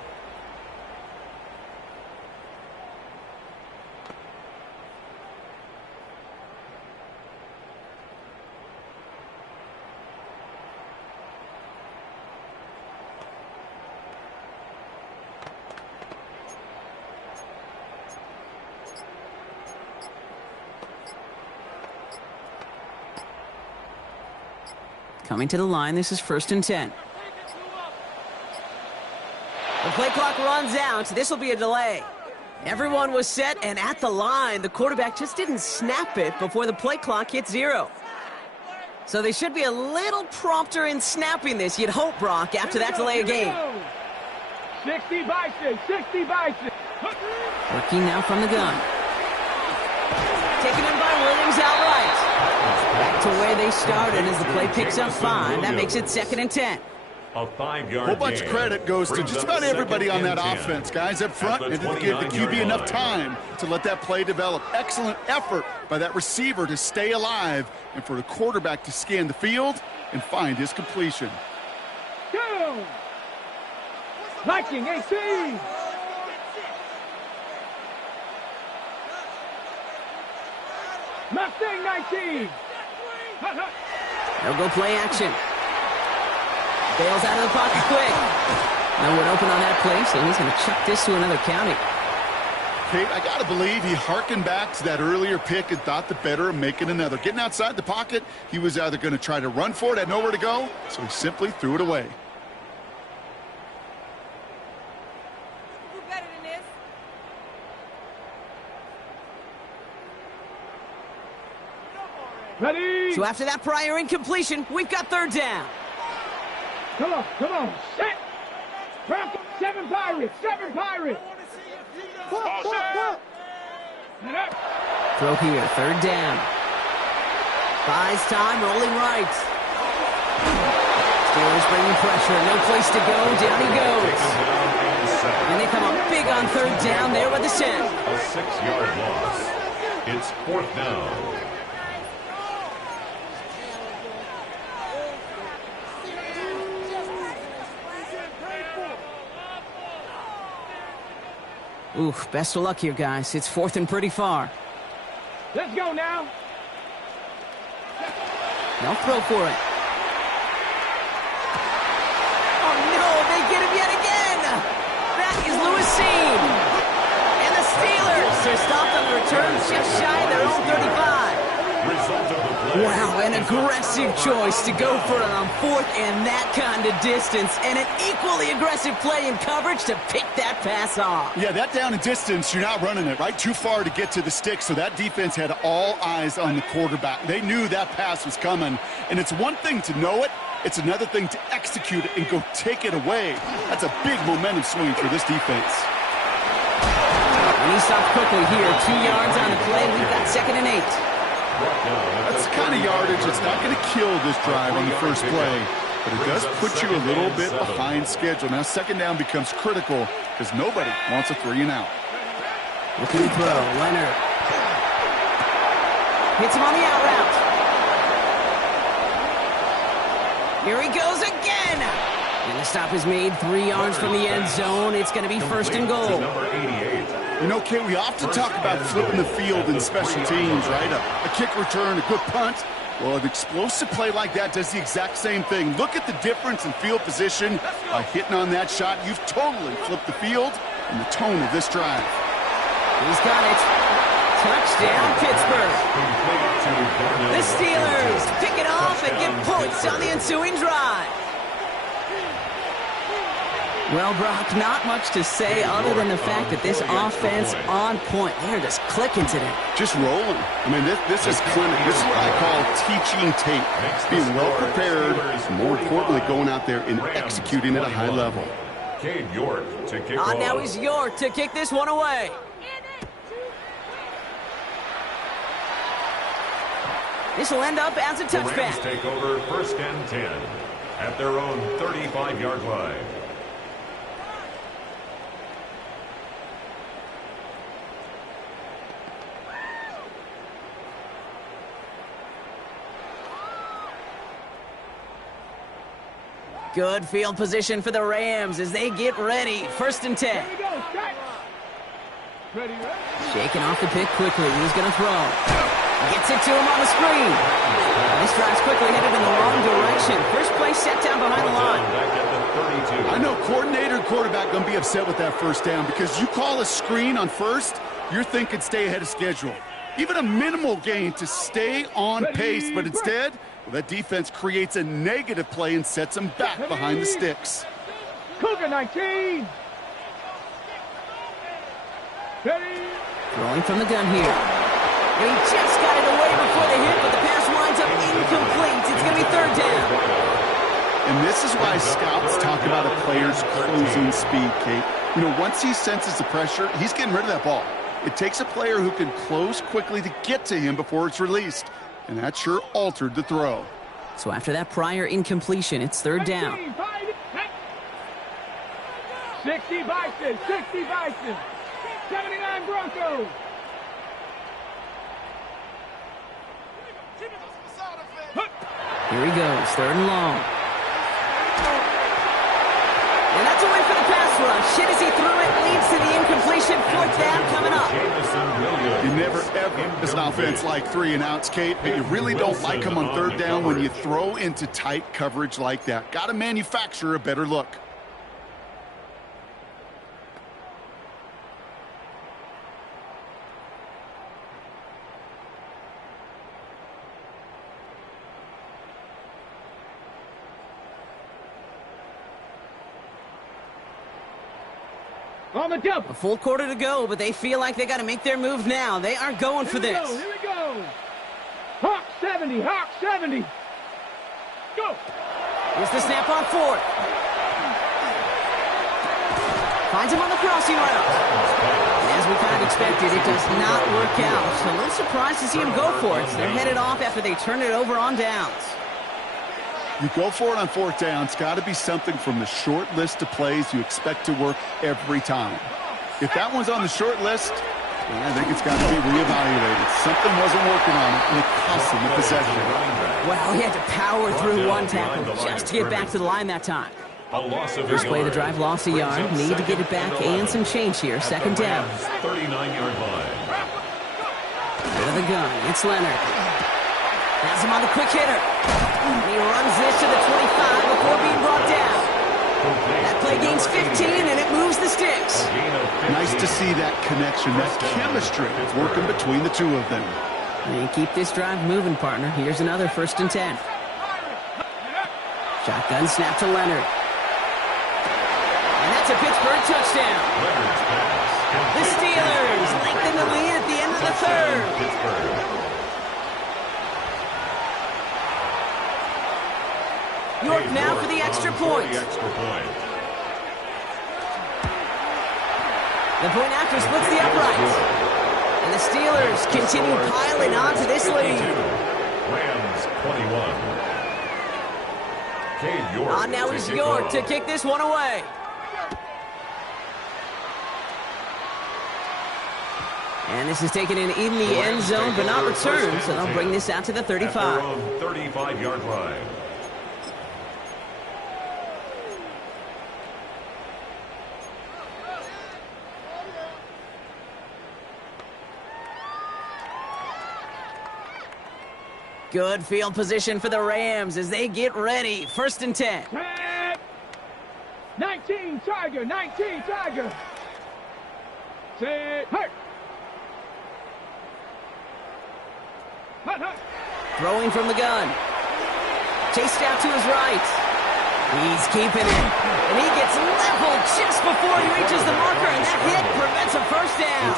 Coming to the line, this is 1st and 10. The play clock runs out. This will be a delay. Everyone was set and at the line. The quarterback just didn't snap it before the play clock hit 0. So they should be a little prompter in snapping this, you'd hope, Brock, after that delay of game. 60 bison, 60 bison. Working now from the gun. Taken in by Williams outright. Back to where they started as the play picks up 5. That makes it 2nd and 10. A 5-yard whole bunch of credit goes to just about everybody on that offense. Guys up front, and to give the QB enough time to let that play develop. Excellent effort by that receiver to stay alive and for the quarterback to scan the field and find his completion. Go! Viking 18! Mustang 19! They'll go play action. Bails out of the pocket quick. No one open on that play, so he's going to chuck this to another county. Kate, I got to believe he harkened back to that earlier pick and thought the better of making another. Getting outside the pocket, he was either going to try to run for it, had nowhere to go, so he simply threw it away. Do better than this. Ready? So after that prior incompletion, we've got 3rd down. Come on, set! Rock, 7 Pirates, 7 Pirates! Throw here, 3rd down. Buys time, rolling right. Steelers bringing pressure, no place to go, down he goes. And they come up big on 3rd down there with the 10. A 6-yard loss. It's 4th down. Oof, best of luck here, guys. It's 4th and pretty far. Let's go now. They'll throw for it. Oh, no, they get him yet again. That is Lewis Seed. And the Steelers are stopped on the return just shy of their own 35. Wow, an aggressive choice to go for it on fourth and that kind of distance, and an equally aggressive play in coverage to pick that pass off. Yeah, that down and distance, you're not running it, right? Too far to get to the stick, so that defense had all eyes on the quarterback. They knew that pass was coming, and it's one thing to know it, it's another thing to execute it and go take it away. That's a big momentum swing for this defense. And he stopped quickly here. 2 yards on the play. We've got 2nd and 8. That's the kind of yardage that's not going to kill this drive on the first play, but it does put you a little bit behind schedule. Now 2nd down becomes critical because nobody wants a 3-and-out. Looking to throw. Leonard hits him on the out route. Here he goes again. And the stop is made 3 yards from the end zone. It's going to be 1st and goal. You know, Kate, we often talk about flipping the field in special teams, right? A kick return, a good punt. Well, an explosive play like that does the exact same thing. Look at the difference in field position by hitting on that shot. You've totally flipped the field and the tone of this drive. He's got it. Touchdown, Pittsburgh. The Steelers pick it off and get points on the ensuing drive. Well, Brock, not much to say other than the fact that this offense on point. They're just clicking today. Just rolling. I mean, this is clinic. This is what I call teaching tape. Being well prepared, and more importantly, going out there and executing at a high level. Cade York to kick off. Now he's York to kick this one away. This will end up as a touchback. The Rams take over 1st and 10 at their own 35-yard line. Good field position for the Rams as they get ready. 1st and 10. Shaking off the pick quickly. He's going to throw. Gets it to him on the screen. This drive's quickly headed in the wrong direction. First play set down behind the line. I know coordinator and quarterback going to be upset with that 1st down because you call a screen on 1st, you're thinking stay ahead of schedule. Even a minimal gain to stay on pace, but instead, well, that defense creates a negative play and sets them back behind the sticks. Cougar 19. Throwing from the gun here. And he just got it away before the hit, but the pass winds up incomplete. It's going to be 3rd down. And this is why scouts talk about a player's closing speed, Kate. You know, once he senses the pressure, he's getting rid of that ball. It takes a player who can close quickly to get to him before it's released. And that sure altered the throw. So after that prior incompletion, it's 3rd down. 60 Bison, 60 Bison, 79 Broncos. Here he goes, 3rd and long. And that's a win for the pass rush. Hit as he threw it, leads to the incompletion. 4th down coming up. You never, ever, as an offense, like 3-and-outs, Kate, but you really don't like them on 3rd down when you throw into tight coverage like that. Got to manufacture a better look. On the double. A full quarter to go, but they feel like they got to make their move now. They are going for this. Here we go. Hawk 70, Hawk 70. Go. Here's the snap on 4th. Finds him on the crossing route. And as we kind of expected, it does not work out. So a little surprised to see him go for it. So they're headed off after they turn it over on downs. You go for it on 4th down. It's got to be something from the short list of plays you expect to work every time. If that one's on the short list, well, I think it's got to be reevaluated. Something wasn't working on it, and it cost him the possession. Well, he had to power through one tackle just to get back to the line that time. First play of the drive, lost a yard. Need to get it back and some change here. 2nd down. 39-yard line. Out of the gun, it's Leonard. Has him on the quick hitter. And he runs this to the 25 before being brought down. That play gains 15, and it moves the sticks. Nice to see that connection, that chemistry working between the two of them. And keep this drive moving, partner. Here's another 1st and 10. Shotgun snap to Leonard. And that's a Pittsburgh touchdown. The Steelers lengthen the lead at the end of the 3rd. York now for the extra point. The point after splits the uprights. And the Steelers continue piling on to this lead. Rams 21. On now is York to kick this one away. And this is taken in the end zone, but not returned, so they'll bring this out to the 35. 35-yard line. Good field position for the Rams as they get ready. 1st and 10. 19 Tiger, 19 Tiger. Set, hurt. Throwing from the gun. Chased out to his right. He's keeping it. And he gets leveled just before he reaches the marker, and that hit prevents a 1st down.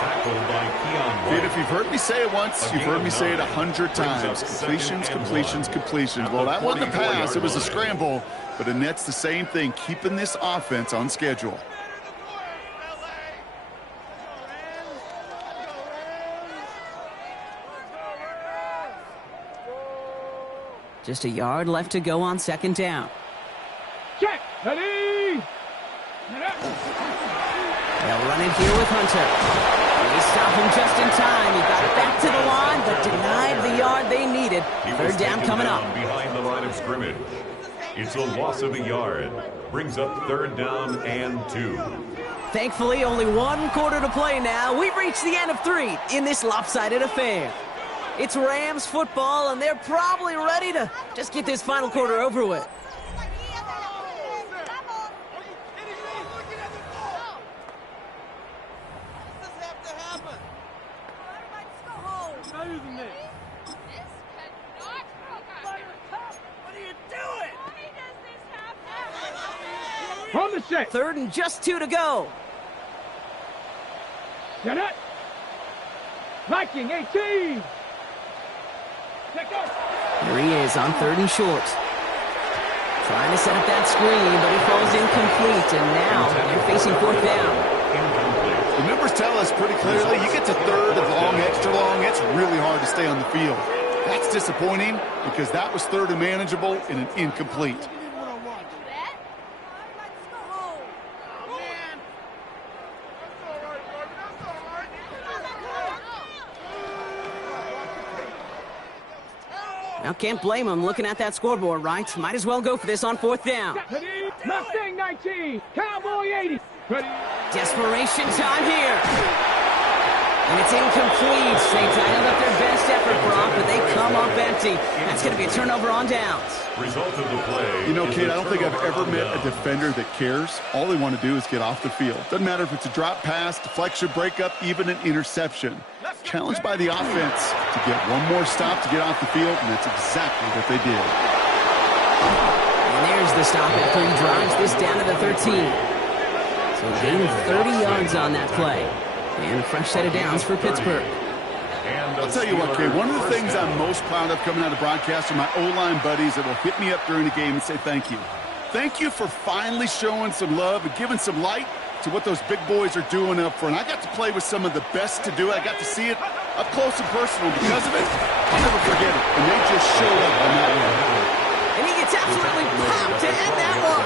Dude, if you've heard me say it once, you've heard me say it 100 times. Completions, completions, completions. Well, that wasn't a pass. It was a scramble. But it nets the same thing, keeping this offense on schedule. Just a yard left to go on 2nd down. Check, ready. They'll run it here with Hunter. They stop him just in time. He got back to the line, but denied the yard they needed. 3rd down coming up. Behind the line of scrimmage. It's a loss of a yard. Brings up 3rd down and 2. Thankfully, only 1 quarter to play now. We've reached the end of 3 in this lopsided affair. It's Rams football, and they're probably ready to just get this final quarter over with. From the set. 3rd and just 2 to go. Get it. Viking 18. Here he is on 3rd and short. Trying to set up that screen, but he falls incomplete, and now they're facing 4th down. The numbers tell us pretty clearly, you get to 3rd and long, extra long, it's really hard to stay on the field. That's disappointing because that was 3rd and manageable and an incomplete. Now, can't blame him looking at that scoreboard, right? Might as well go for this on 4th down. Mustang 19, Cowboy 80. Ready. Desperation time here. And it's incomplete. They dialed up their best effort, Brock, but they come up empty. That's going to be a turnover on downs. Result of the play. You know, Kate, I don't think I've ever met a defender that cares. All they want to do is get off the field. Doesn't matter if it's a drop pass, deflection, breakup, even an interception. Challenged by the offense to get one more stop to get off the field, and that's exactly what they did. And there's the stop after he drives this down to the 13. So a gain of 30 yards on that play. And a fresh set of downs for Pittsburgh. I'll tell you what, Kate, one of the things I'm most proud of coming out of broadcast are my O-line buddies that will hit me up during the game and say thank you. Thank you for finally showing some love and giving some light to what those big boys are doing up front. I got to play with some of the best to do it. I got to see it up close and personal. Because of it, I'll never forget it. And they just showed up on that one. And he gets absolutely popped to end that one.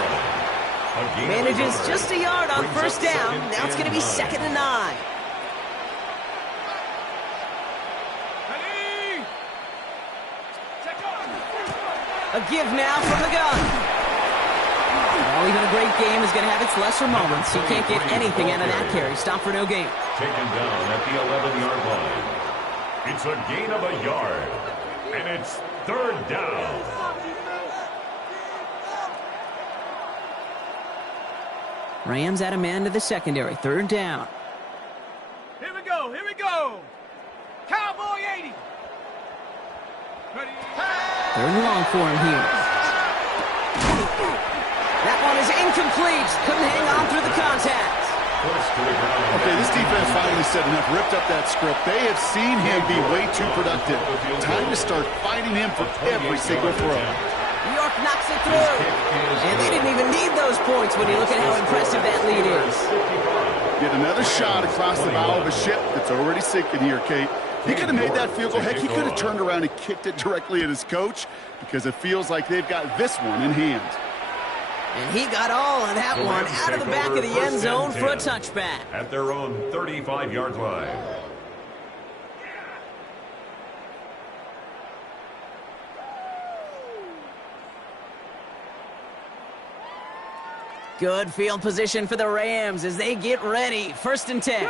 Manages just a yard on 1st down. Now it's going to be 2nd and 9. A give now from the gun. Well, even a great game is going to have its lesser moments. You can't get anything out of that carry. Stop for no gain. Taken down at the 11-yard line. It's a gain of a yard. And it's 3rd down. Rams add a man to the secondary. Third down. Here we go. Here we go. Cowboy 80. Ready. Third and long for him here. That one is incomplete. Couldn't hang on through the contact. Okay, this defense finally said enough, ripped up that script. They have seen him be way too productive. Time to start fighting him for every single throw. New York knocks it through. And they didn't even need those points when you look at how impressive that lead is. Get another shot across the bow of a ship that's already sinking here, Kate. He could have made that field goal. Heck, he could have turned around and kicked it directly at his coach because it feels like they've got this one in hand. And he got all of that one out of the back of the end zone for a touchback. At their own 35-yard line. Good field position for the Rams as they get ready. First and 10.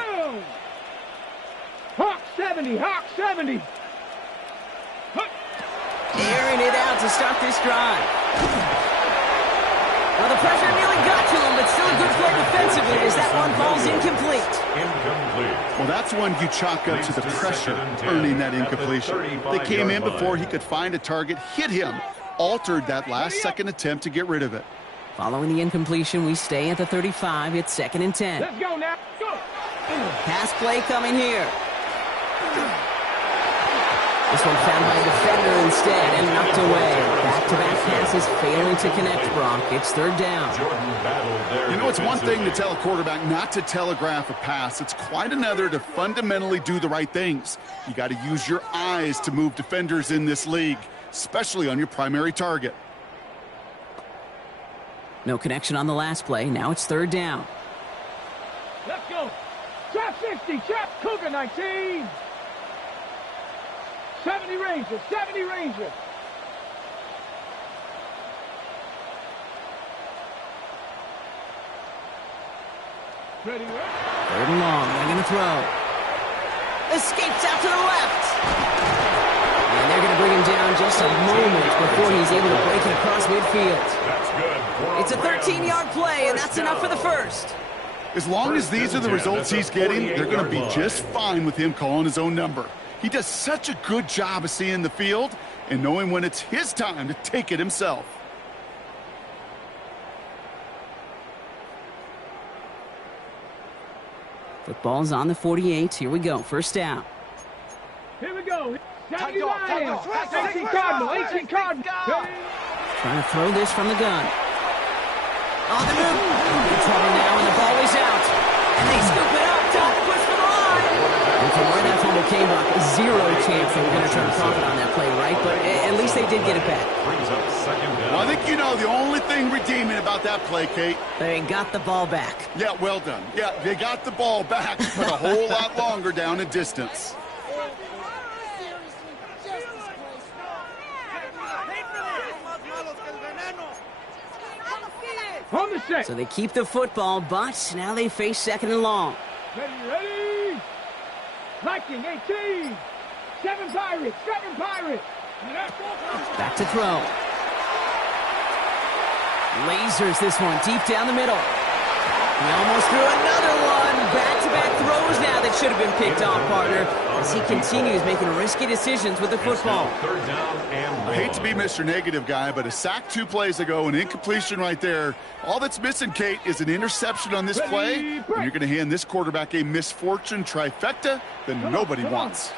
Hawk 70, Hawk 70. Airing it out to start this drive. Well, the pressure nearly got to him, but still a good play defensively as that one falls incomplete. Well, that's one you chalk up to the pressure earning that incompletion. They came in before he could find a target, hit him, altered that last-second attempt to get rid of it. Following the incompletion, we stay at the 35. It's second and 10. Let's go now. Go. Pass play coming here. This one found by a defender instead and knocked away. Back-to-back passes failing to connect, Brock. It's third down. You know, it's one thing to tell a quarterback not to telegraph a pass. It's quite another to fundamentally do the right things. You got to use your eyes to move defenders in this league, especially on your primary target. No connection on the last play. Now it's third down. Let's go. Trap 60, trap Cougar 19. 70 Rangers, 70 Rangers. Ready, third and long, they're going to throw. Escapes out to the left. And they're going to bring him down just a moment before he's able to break it across midfield. That's good. It's a 13-yard play, and that's enough for the first. As long as these are the results he's getting, they're going to be just fine with him calling his own number. He does such a good job of seeing the field and knowing when it's his time to take it himself. Football's on the 48. Here we go. First down. Here we go. 70 Lions. 18 Cardinal. 18 Cardinal. Trying to throw this from the gun. On the move. In trouble now, and the ball is out. And they scoop it up. Top push for the line. And from where that fumble came, Buck, zero chance they were going to try to profit on that play, right? But at least they did get it back. Well, I think you know the only thing redeeming about that play, Kate. They got the ball back. Yeah, well done. Yeah, they got the ball back, but a whole lot longer down in distance. On the set. So they keep the football, but now they face second and long. Ready. Viking 18. 7 Pirates. 7 Pirates. Back to throw. Lasers this one deep down the middle. He almost threw another one. Back-to-back throws now that should have been picked off, partner, as he continues making risky decisions with the football. I hate to be Mr. Negative guy, but a sack 2 plays ago, an incompletion right there. All that's missing, Kate, is an interception on this play. And you're going to hand this quarterback a misfortune trifecta that nobody wants.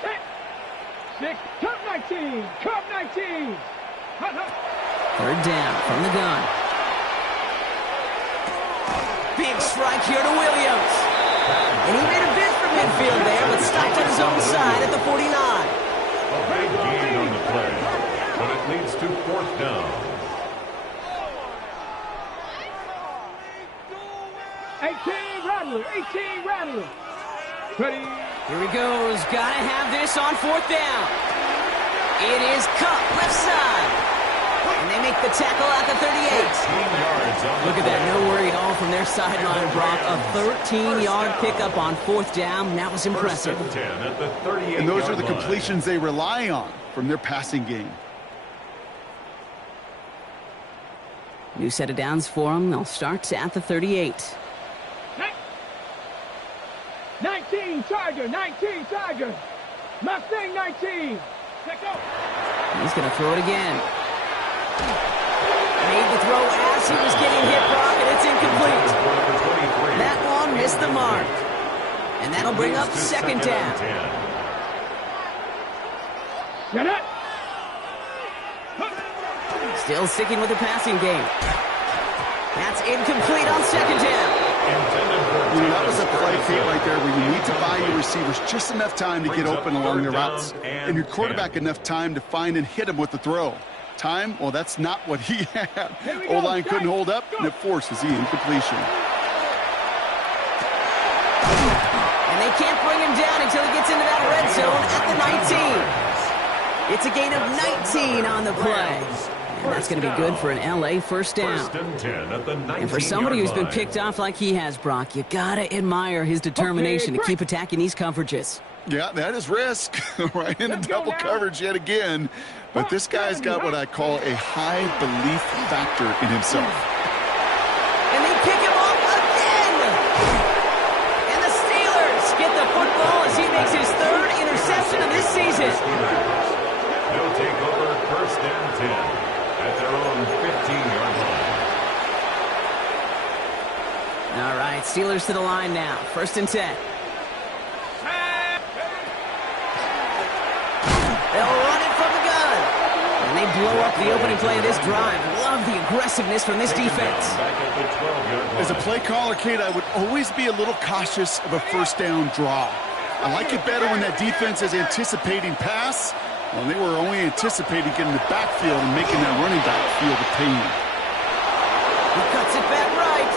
6, Cup 19. Cup 19. Third down from the gun. Big strike here to Williams. And he made a bid for midfield there, but stopped on his own side at the 49. A big gain on the play, but it leads to fourth down. 18 Rattler. 18 Rattler. Ready. Here he goes. Gotta have this on fourth down. It is Cup left side. And they make the tackle at the 38. Look at that, no worry at all from their sideline, Brock. A 13-yard pickup on fourth down. That was impressive. And those are the completions they rely on from their passing game. New set of downs for them. They'll start at the 38. Tiger, 19 Tiger. Mustang 19. Check out. He's going to throw it again. Made the throw as he was getting hit, Brock, and it's incomplete. That one missed the mark. And that'll bring up second down. Get it. Still sticking with the passing game. That's incomplete on second down. That was a play, Kate, right there where you need to buy your receivers just enough time to get open along their routes, and your quarterback enough time to find and hit him with the throw. Time? Well, that's not what he had. O-line couldn't hold up, and it forces the incompletion. And they can't bring him down until he gets into that red zone at the 19. It's a gain of 19 on the play. And that's going to be good for an LA first down. And for somebody who's been picked off like he has, Brock, you got to admire his determination to keep attacking these coverages. Yeah, that is risk. Right into double coverage yet again. But this guy's got what I call a high belief factor in himself. And they pick him off again. And the Steelers get the football as he makes his third interception of this season. They'll take over first and 10 at their own 15-yard line. All right, Steelers to the line now. First and 10. They'll run it from the gun. And they blow up the opening play of this drive. Love the aggressiveness from this defense. As a play caller, Kate, I would always be a little cautious of a first down draw. I like it better when that defense is anticipating pass. Well, they were only anticipating getting the backfield and making that running back feel the pain. He cuts it back right.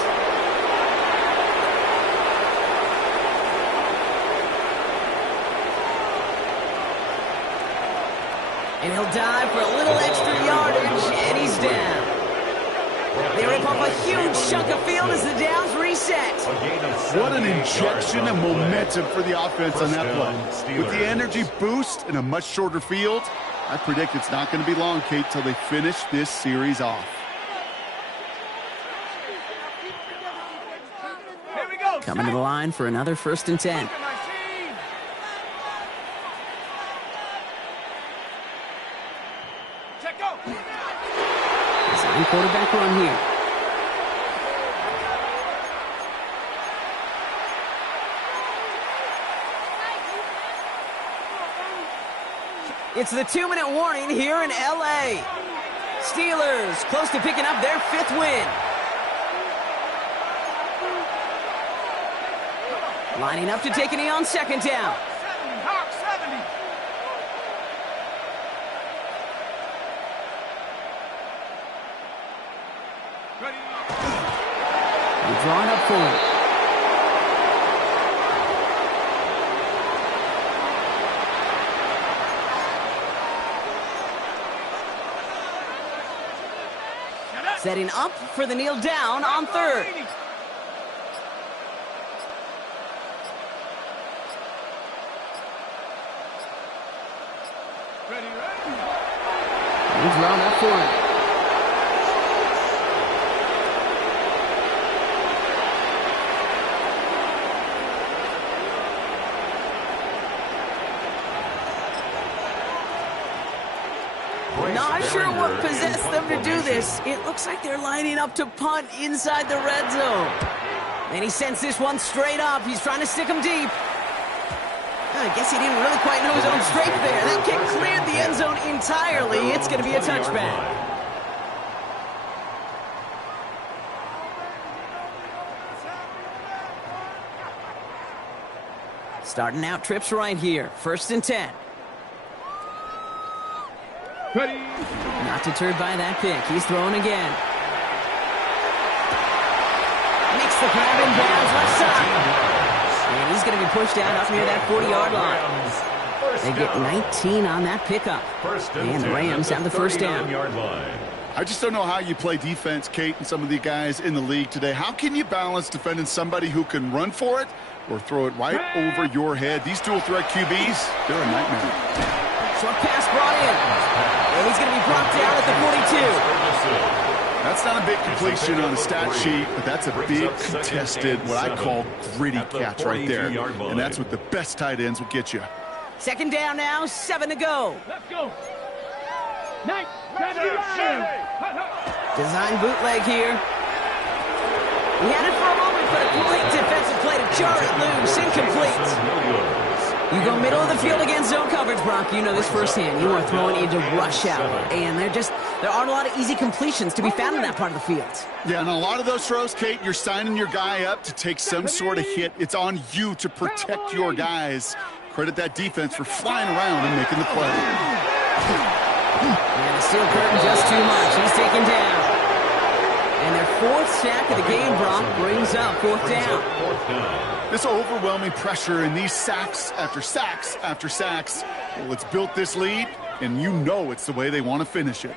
And he'll dive for a little extra yardage, and he's down. They rip off a huge chunk of field as the downs reset. What an injection of momentum for the offense on that play. With the energy boost and a much shorter field, I predict it's not going to be long, Kate, till they finish this series off. Coming to the line for another first and 10. Design quarterback run here. It's the 2-minute warning here in LA. Steelers close to picking up their 5th win. Lining up to take a knee on second down. 70, Hawk, 70. Ready. They're drawing up for it. Setting up for the kneel down on third. He's drawn up for it. Not sure what possessed them to do this. It looks like they're lining up to punt inside the red zone. And he sends this one straight up. He's trying to stick him deep. I guess he didn't really quite know his own strength there. That kick cleared the end zone entirely. It's going to be a touchback. Starting out trips right here. First and 10. Ready. Not deterred by that pick. He's throwing again. Makes the grab in bounds left side. And he's going to be pushed out up near that 40-yard line. They get 19 on that pickup. And the Rams have the first down. I just don't know how you play defense, Kate, and some of the guys in the league today. How can you balance defending somebody who can run for it or throw it right over your head? These dual threat QBs, they're a nightmare. Short pass brought in. And he's going to be brought down at the 42. That's not a big completion on the stat sheet, but that's a big contested, what I call gritty catch right there. And that's what the best tight ends will get you. Second down now, 7 to go. Let's go. Nice. Design bootleg here. He had it for a moment, but a complete defensive play to jar it loose. Incomplete. You go middle of the field against zone coverage, Brock. You know this firsthand. You are throwing into rush hour. And there aren't a lot of easy completions to be found in that part of the field. Yeah, and a lot of those throws, Kate, you're signing your guy up to take some sort of hit. It's on you to protect your guys. Credit that defense for flying around and making the play. And the steel curtain just too much. He's taken down. And their 4th sack of the game, Brock, brings up 4th down. This overwhelming pressure and these sacks after sacks after sacks, well, it's built this lead, and you know it's the way they want to finish it.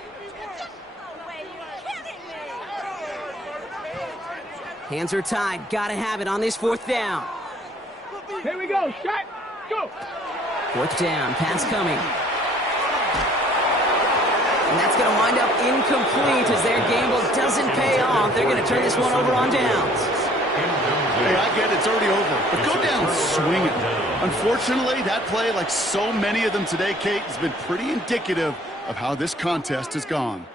Hands are tied. Got to have it on this 4th down. Here we go. Shot. Go. 4th down. Pass coming. And that's going to wind up incomplete as their gamble doesn't pay off. They're going to turn this one over on downs. Hey, I get it. It's already over. But go down swinging. Unfortunately, that play, like so many of them today, Kate, has been pretty indicative of how this contest has gone.